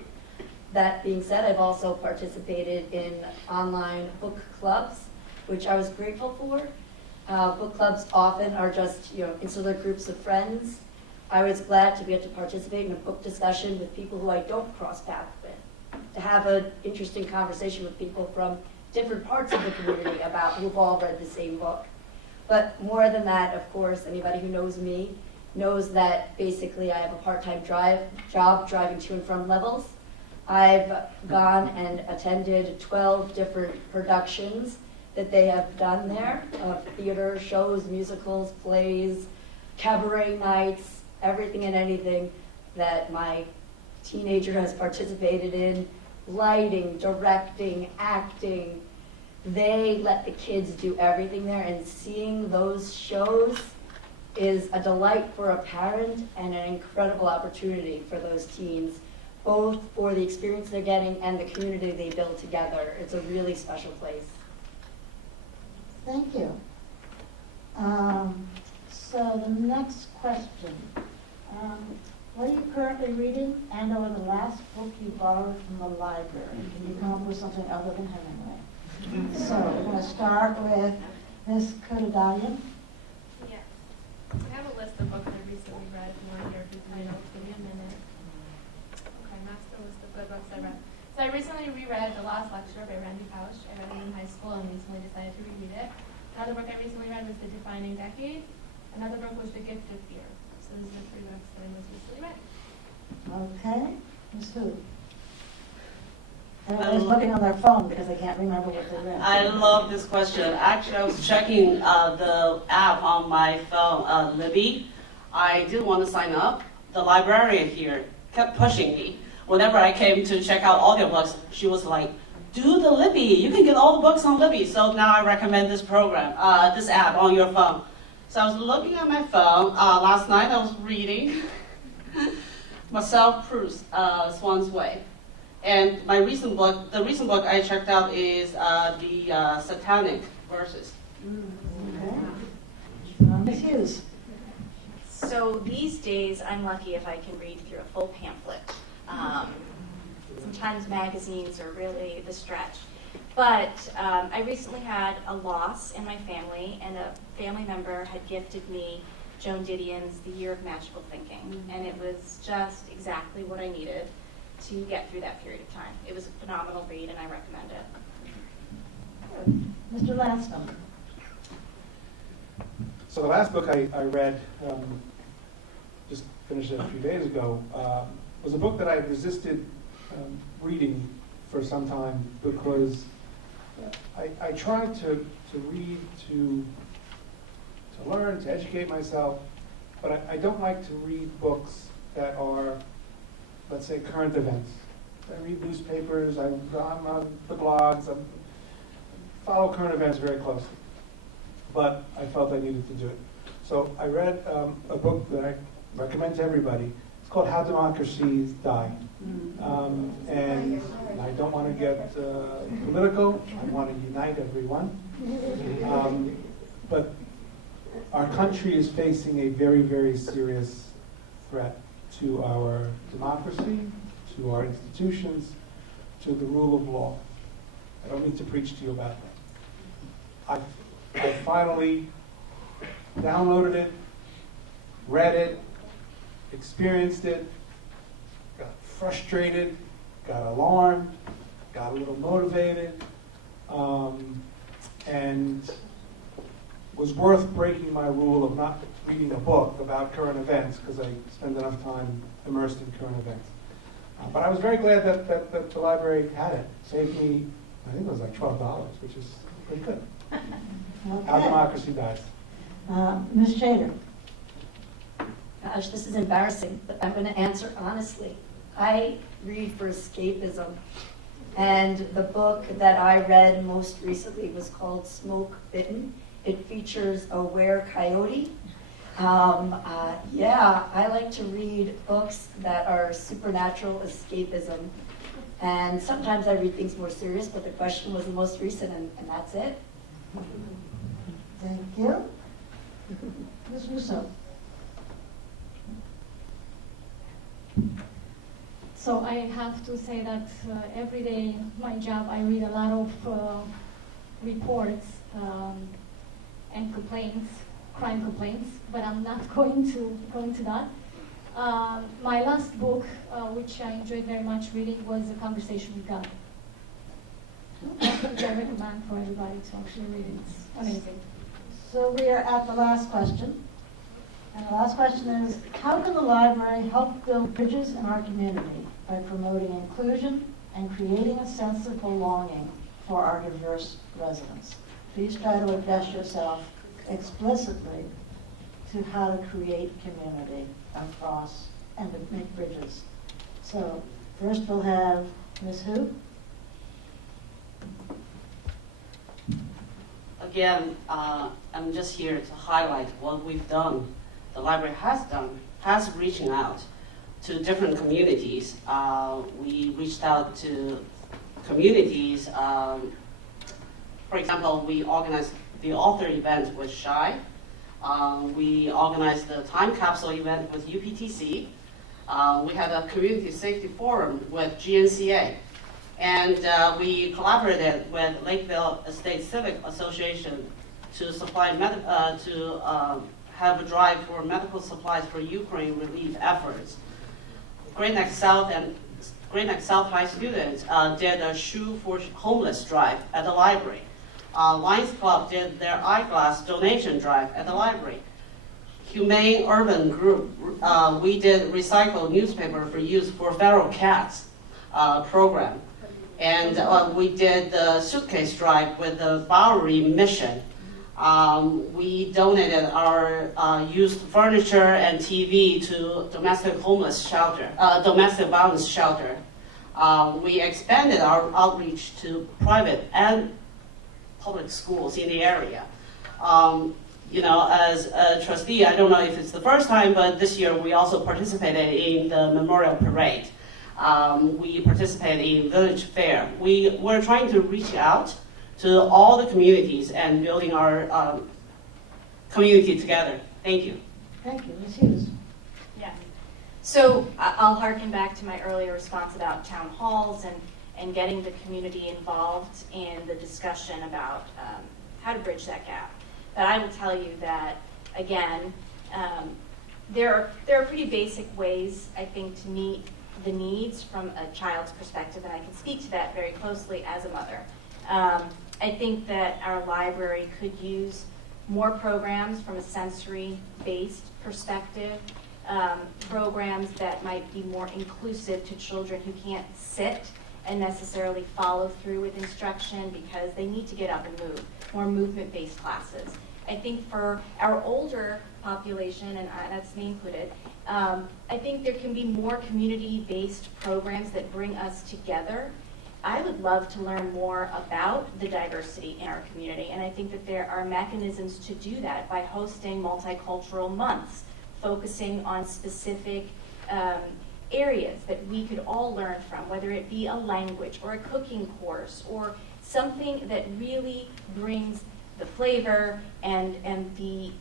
That being said, I've also participated in online book clubs, which I was grateful for. Book clubs often are just insular groups of friends. I was glad to be able to participate in a book discussion with people who I don't cross paths with, to have an interesting conversation with people from different parts of the community who've all read the same book. But more than that, of course, anybody who knows me knows that basically I have a part-time job driving to and from levels. I've gone and attended 12 different productions that they have done there of theater, shows, musicals, plays, cabaret nights, everything and anything that my teenager has participated in, lighting, directing, acting. They let the kids do everything there, and seeing those shows is a delight for a parent and an incredible opportunity for those teens, both for the experience they're getting and the community they build together. It's a really special place. Thank you. So the next question. What are you currently reading and or the last book you borrowed from the library? Can you come up with something other than Hemingway? So we're going to start with Ms. Khodadadian. Yes. I have a list of books I recently read. If you want to hear a few titles, give me a minute. Okay, master list of good books I read. So I recently reread The Last Lecture by Randy Pausch. I read it in high school and recently decided to reread it. Another book I recently read was The Defining Decade. Another book was The Gift of Fear. So those are the 3 books that I most recently read. Okay. Ms. Hu. Everybody's looking on their phone because they can't remember what they read. I love this question. Actually, I was checking the app on my phone, Libby. I didn't want to sign up. The librarian here kept pushing me. Whenever I came to check out audiobooks, she was like, do the Libby. You can get all the books on Libby. So now I recommend this program, this app on your phone. So I was looking at my phone. Last night I was reading Marcel Proust's Swan's Way. And my recent book, the recent book I checked out is the Satanic Verses. Okay. Ms. Hughes. So these days, I'm lucky if I can read through a full pamphlet. Sometimes magazines are really the stretch. But I recently had a loss in my family, and a family member had gifted me Joan Didion's The Year of Magical Thinking. And it was just exactly what I needed to get through that period of time. It was a phenomenal read, and I recommend it. Mr. Lansman. So the last book I read, just finished it a few days ago, was a book that I resisted reading for some time because I tried to read, to learn, to educate myself, but I don't like to read books that are, let's say, current events. I read newspapers, I'm on the blogs, I follow current events very closely. But I felt I needed to do it. So I read a book that I recommend to everybody. It's called How Democracies Die. And I don't want to get political. I want to unite everyone. But our country is facing a very, very serious threat to our democracy, to our institutions, to the rule of law. I don't need to preach to you about that. I finally downloaded it, read it, experienced it, got frustrated, got alarmed, got a little motivated, and was worth breaking my rule of not reading a book about current events because I spend enough time immersed in current events. But I was very glad that the library had it. Saved me, I think it was like $12, which is pretty good. Okay. How Democracy Dies. Ms. Schader. Gosh, this is embarrassing, but I'm going to answer honestly. I read for escapism, and the book that I read most recently was called Smoke Bitten. It features a were-coyote. Yeah, I like to read books that are supernatural escapism. And sometimes I read things more serious, but the question was the most recent, and that's it. Thank you. Ms. Rusu. So I have to say that every day, my job, I read a lot of reports and complaints, crime complaints, but I'm not going to that. My last book, which I enjoyed very much reading, was A Conversation with God. Which I recommend for everybody to actually read it. It's amazing. So we are at the last question. And the last question is, how can the library help build bridges in our community by promoting inclusion and creating a sense of belonging for our diverse residents? Please try to address yourself explicitly to how to create community across and to make bridges. So first we'll have Ms. Hu. Again, I'm just here to highlight what we've done. The library has reaching out to different communities. We reached out to communities. For example, we organized the author event with Shy. We organized the time capsule event with UPTC. We had a community safety forum with GNCA. And we collaborated with Lakeville State Civic Association to supply have a drive for medical supplies for Ukraine relief efforts. Great Neck South High students did a shoe for homeless drive at the library. Lions Club did their eyeglass donation drive at the library. Humane Urban Group, we did recycled newspaper for use for feral cats program. And we did the suitcase drive with the Bowery Mission. We donated our used furniture and TV to domestic violence shelter. We expanded our outreach to private and public schools in the area. As a trustee, I don't know if it's the first time, but this year we also participated in the Memorial Parade. We participated in Village Fair. We're trying to reach out to all the communities and building our community together. Thank you. Thank you. Ms. Hughes. Yes. So I'll harken back to my earlier response about town halls and getting the community involved in the discussion about how to bridge that gap. But I will tell you that, again, there are pretty basic ways, I think, to meet the needs from a child's perspective, and I can speak to that very closely as a mother. I think that our library could use more programs from a sensory-based perspective, programs that might be more inclusive to children who can't sit and necessarily follow through with instruction because they need to get up and move, more movement-based classes. I think for our older population, and that's me included, I think there can be more community-based programs that bring us together. I would love to learn more about the diversity in our community, and I think that there are mechanisms to do that by hosting multicultural months, focusing on specific areas that we could all learn from, whether it be a language or a cooking course or something that really brings the flavor and the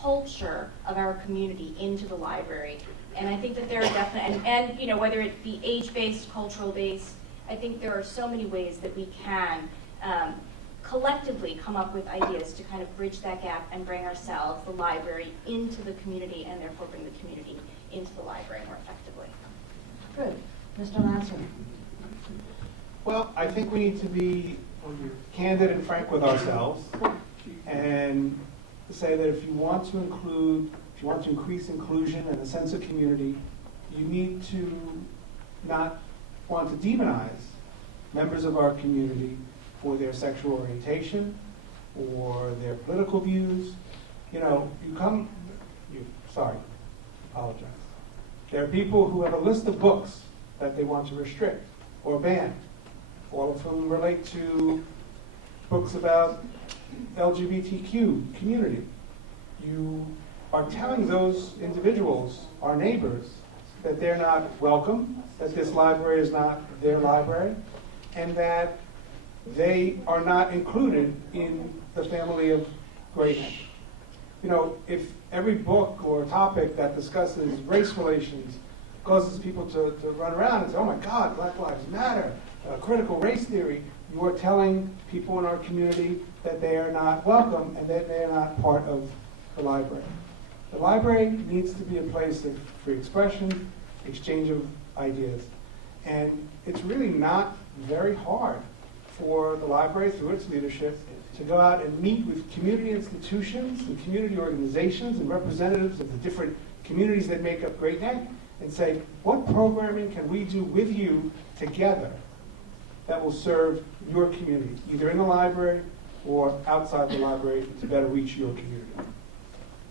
culture of our community into the library. And I think that there are definitely, and whether it be age-based, cultural-based, I think there are so many ways that we can collectively come up with ideas to kind of bridge that gap and bring ourselves, the library, into the community and therefore bring the community into the library more effectively. Good. Mr. Lancman. Well, I think we need to be candid and frank with ourselves and say that if you want to increase inclusion and a sense of community, you need to not want to demonize members of our community for their sexual orientation or their political views. Apologize. There are people who have a list of books that they want to restrict or ban. All of whom relate to books about LGBTQ community. You are telling those individuals, our neighbors, that they're not welcome, that this library is not their library, and that they are not included in the family of greatness. If every book or topic that discusses race relations causes people to run around and say, oh my God, Black Lives Matter, critical race theory, you are telling people in our community that they are not welcome and that they are not part of the library. The library needs to be a place of free expression, exchange of ideas. And it's really not very hard for the library, through its leadership, to go out and meet with community institutions and community organizations and representatives of the different communities that make up Great Neck and say, what programming can we do with you together that will serve your community, either in the library or outside the library, to better reach your community.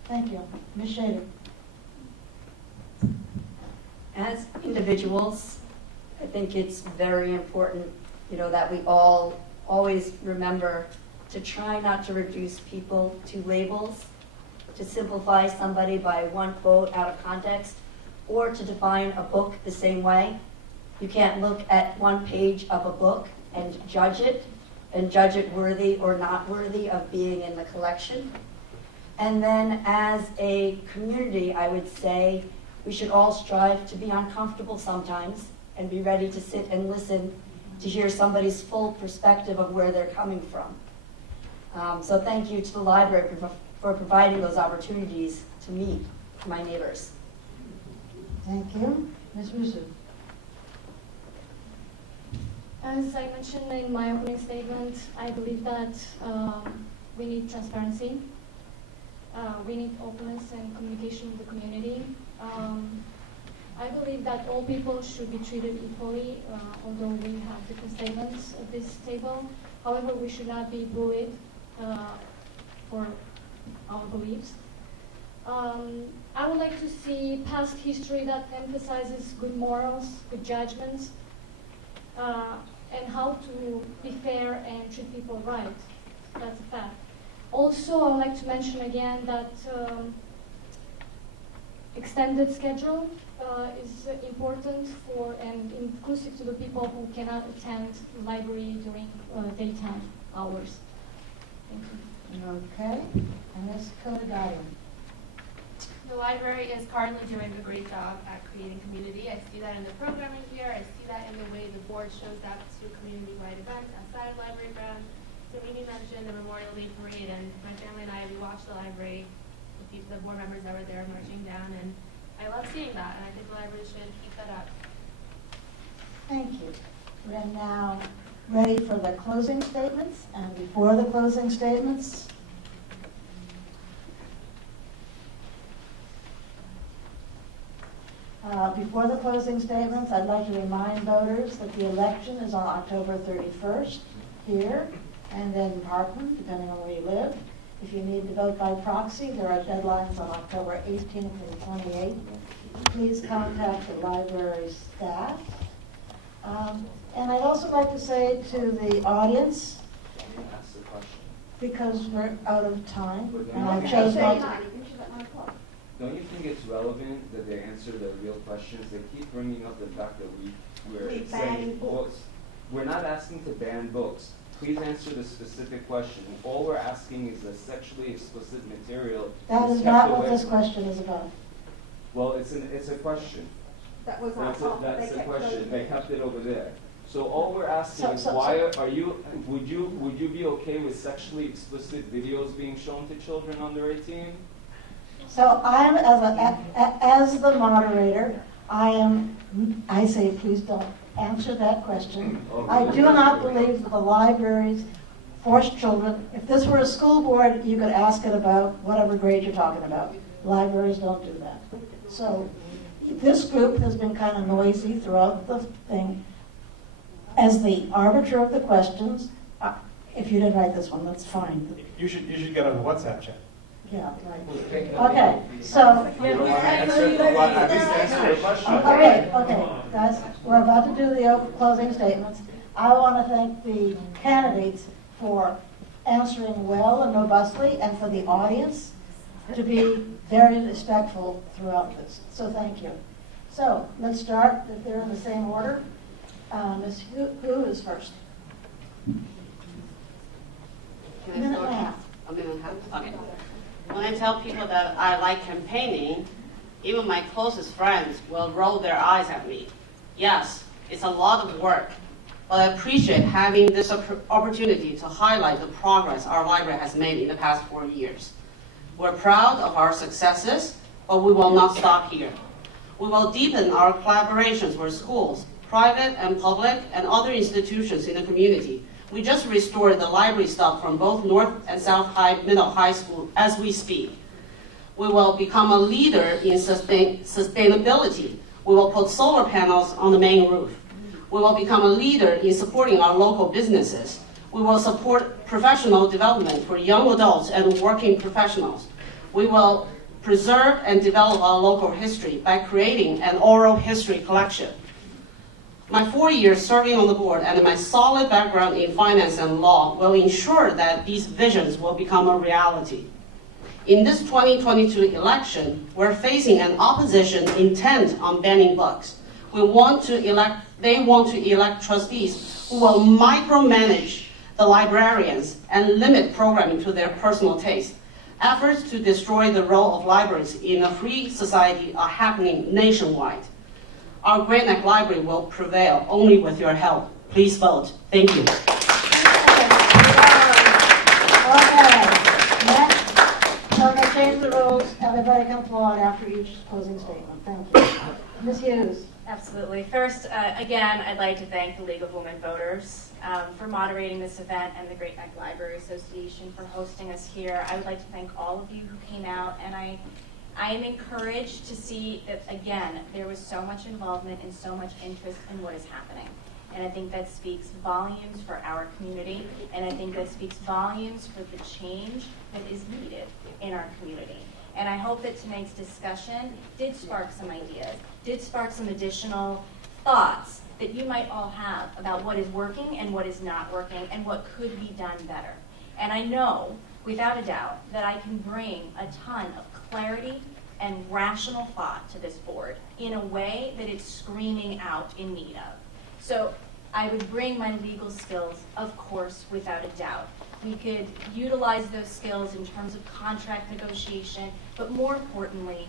Thank you. Ms. Schader. As individuals, I think it's very important, that we all always remember to try not to reduce people to labels, to simplify somebody by one quote out of context, or to define a book the same way. You can't look at one page of a book and judge it worthy or not worthy of being in the collection. And then as a community, I would say we should all strive to be uncomfortable sometimes and be ready to sit and listen to hear somebody's full perspective of where they're coming from. So thank you to the library for providing those opportunities to meet my neighbors. Thank you. Ms. Rusu. As I mentioned in my opening statement, I believe that we need transparency. We need openness and communication with the community. I believe that all people should be treated equally, although we have different statements at this table. However, we should not be bullied for our beliefs. I would like to see past history that emphasizes good morals, good judgments, and how to be fair and treat people right. That's a fact. Also, I would like to mention again that extended schedule is important for and inclusive to the people who cannot attend the library during daytime hours. Thank you. Okay. And Ms. Khodadadian. The library is currently doing a great job at creating community. I see that in the programming here. I see that in the way the board shows up to community-wide events outside of library grounds. So Mimi mentioned the Memorial Day Parade, and my family and I, we watched the library with the board members that were there marching down, and I love seeing that, and I think the library should keep that up. Thank you. We're now ready for the closing statements, and before the closing statements, I'd like to remind voters that the election is on October 31st here and in Parkland, depending on where you live. If you need to vote by proxy, there are deadlines on October 18th and 28th. Please contact the library staff. And I'd also like to say to the audience, because we're out of time, and I chose not to. Don't you think it's relevant that they answer the real questions? They keep bringing up the fact that we're saying books. We're not asking to ban books. Please answer the specific question. All we're asking is that sexually explicit material. That is not what this question is about. Well, it's a question. That was That's the question. They kept it over there. So all we're asking is would you be okay with sexually explicit videos being shown to children under 18? So I'm, as the moderator, I say please don't answer that question. Okay. I do not believe that the libraries force children. If this were a school board, you could ask it about whatever grade you're talking about. Libraries don't do that. So this group has been kind of noisy throughout the thing. As the arbiter of the questions, if you didn't write this one, that's fine. You should get on the WhatsApp chat. Yeah, right. Okay, so. You don't want to answer, at least answer the question. Okay, guys, we're about to do the closing statements. I want to thank the candidates for answering well and robustly, and for the audience to be very respectful throughout this. So thank you. So let's start, if they're in the same order. Ms. Hu is first. Can I start? A minute and a half? Okay. When I tell people that I like campaigning, even my closest friends will roll their eyes at me. Yes, it's a lot of work, but I appreciate having this opportunity to highlight the progress our library has made in the past 4 years. We're proud of our successes, but we will not stop here. We will deepen our collaborations with schools, private and public, and other institutions in the community. We just restored the library stock from both North and South Middle High School as we speak. We will become a leader in sustainability. We will put solar panels on the main roof. We will become a leader in supporting our local businesses. We will support professional development for young adults and working professionals. We will preserve and develop our local history by creating an oral history collection. My 4 years serving on the board and my solid background in finance and law will ensure that these visions will become a reality. In this 2022 election, we're facing an opposition intent on banning books. They want to elect trustees who will micromanage the librarians and limit programming to their personal taste. Efforts to destroy the role of libraries in a free society are happening nationwide. Our Great Neck Library will prevail only with your help. Please vote. Thank you. Okay, next, so I'm going to change the rules. Everybody can applaud after each closing statement. Thank you. Ms. Hughes. Absolutely. First, again, I'd like to thank the League of Women Voters for moderating this event and the Great Neck Library Association for hosting us here. I would like to thank all of you who came out, and I am encouraged to see that, again, there was so much involvement and so much interest in what is happening. And I think that speaks volumes for our community, and I think that speaks volumes for the change that is needed in our community. And I hope that tonight's discussion did spark some ideas, did spark some additional thoughts that you might all have about what is working and what is not working and what could be done better. And I know, without a doubt, that I can bring a ton of clarity and rational thought to this board in a way that it's screaming out in need of. So I would bring my legal skills, of course, without a doubt. We could utilize those skills in terms of contract negotiation, but more importantly,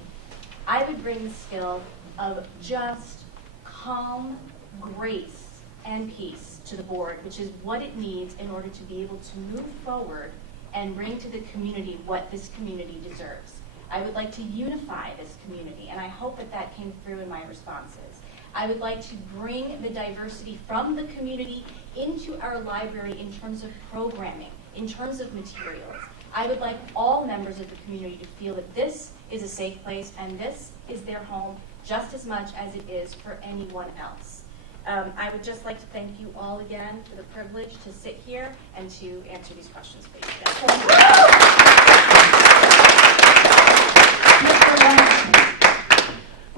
I would bring the skill of just calm, grace, and peace to the board, which is what it needs in order to be able to move forward and bring to the community what this community deserves. I would like to unify this community, and I hope that that came through in my responses. I would like to bring the diversity from the community into our library in terms of programming, in terms of materials. I would like all members of the community to feel that this is a safe place and this is their home just as much as it is for anyone else. I would just like to thank you all again for the privilege to sit here and to answer these questions, please.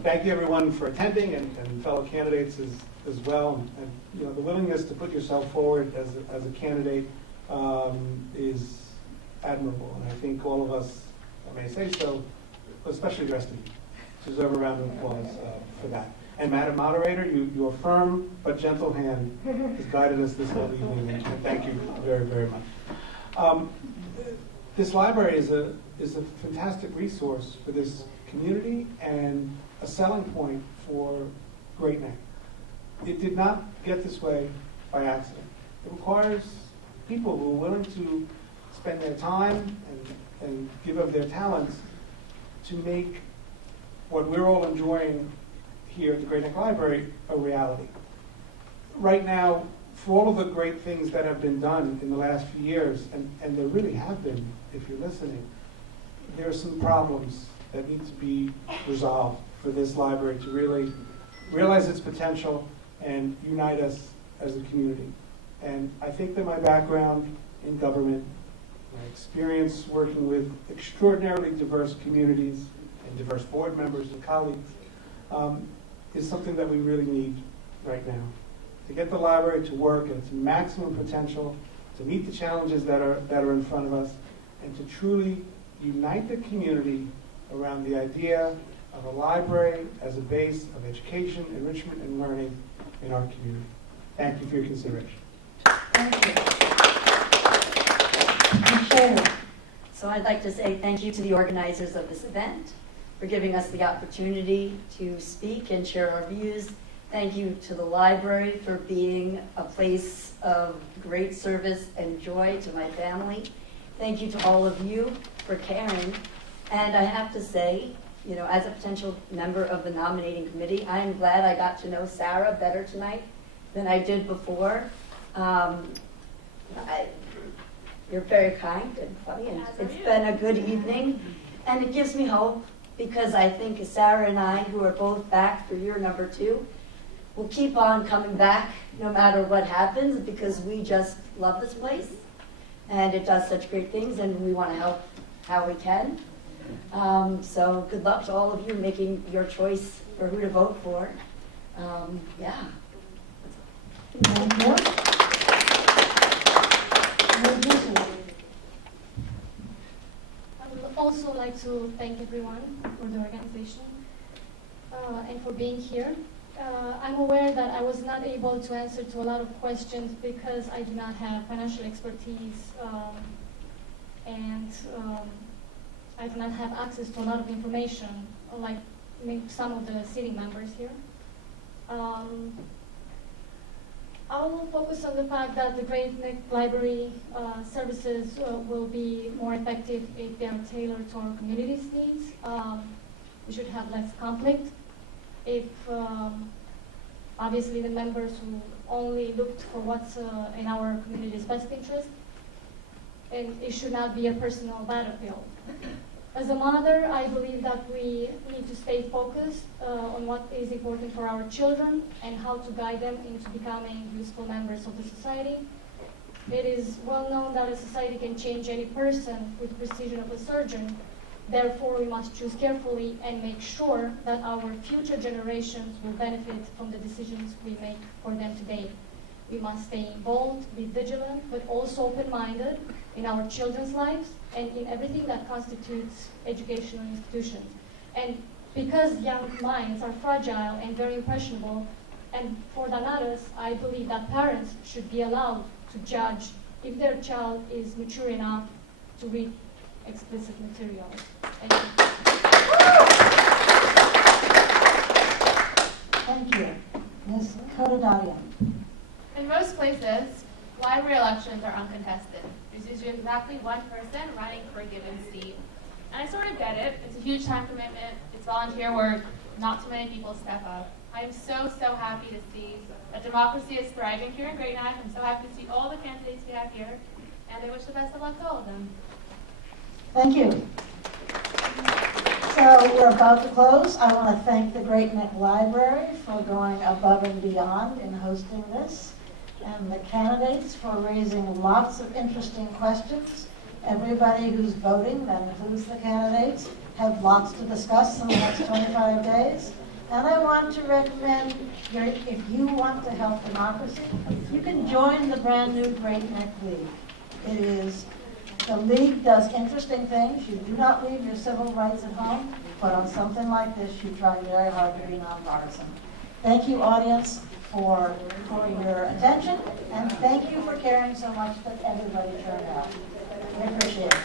Thank you, everyone, for attending, and fellow candidates as well. And you know, the willingness to put yourself forward as a candidate is admirable, and I think all of us, I may say so, especially the rest of you, deserve a round of applause for that. And Madam Moderator, your firm but gentle hand has guided us this whole evening, and thank you very, very much. This library is a fantastic resource for this community and a selling point for Great Neck. It did not get this way by accident. It requires people who are willing to spend their time and give of their talents to make what we're all enjoying here at the Great Neck Library a reality. Right now, for all of the great things that have been done in the last few years, and there really have been, if you're listening, there are some problems that need to be resolved for this library to really realize its potential and unite us as a community. And I think that my background in government, my experience working with extraordinarily diverse communities and diverse board members and colleagues is something that we really need right now. To get the library to work at its maximum potential, to meet the challenges that are in front of us, and to truly unite the community around the idea of a library as a base of education, enrichment, and learning in our community. Thank you for your consideration. Thank you. Schader. So I'd like to say thank you to the organizers of this event for giving us the opportunity to speak and share our views. Thank you to the library for being a place of great service and joy to my family. Thank you to all of you for caring. And I have to say, you know, as a potential member of the nominating committee, I am glad I got to know Sara better tonight than I did before. You're very kind and funny, and it's been a good evening. And it gives me hope, because I think Sara and I, who are both back for year number 2, will keep on coming back no matter what happens, because we just love this place. And it does such great things, and we want to help how we can. So good luck to all of you making your choice for who to vote for. Yeah. Thank you. I would also like to thank everyone for the organization and for being here. I'm aware that I was not able to answer to a lot of questions because I do not have financial expertise and I do not have access to a lot of information, like some of the sitting members here. I will focus on the fact that the Great Neck Library services will be more effective if they are tailored to our community's needs. We should have less conflict. If obviously the members who only looked for what's in our community's best interest, and it should not be a personal battlefield. As a mother, I believe that we need to stay focused on what is important for our children and how to guide them into becoming useful members of the society. It is well known that a society can change any person with precision of a surgeon. Therefore, we must choose carefully and make sure that our future generations will benefit from the decisions we make for them today. We must stay bold, be vigilant, but also open-minded in our children's lives and in everything that constitutes educational institutions. And because young minds are fragile and very impressionable, and for that matters, I believe that parents should be allowed to judge if their child is mature enough to read explicit materials. Thank you. Thank you. Ms. Khodadadian. In most places, library elections are uncontested. There's usually exactly one person running for a given seat. And I sort of get it. It's a huge time commitment. It's volunteer work. Not too many people step up. I am so, so happy to see that democracy is thriving here in Great Neck. I'm so happy to see all the candidates we have here. And I wish the best of luck to all of them. Thank you. So we're about to close. I want to thank the Great Neck Library for going above and beyond in hosting this, and the candidates for raising lots of interesting questions. Everybody who's voting, that includes the candidates, have lots to discuss in the next 25 days. And I want to recommend, if you want to help democracy, you can join the brand new Great Neck League. The League does interesting things. You do not leave your civil rights at home, but on something like this, you try very hard to be nonpartisan. Thank you, audience, for your attention, and thank you for caring so much that everybody turned out. We appreciate it.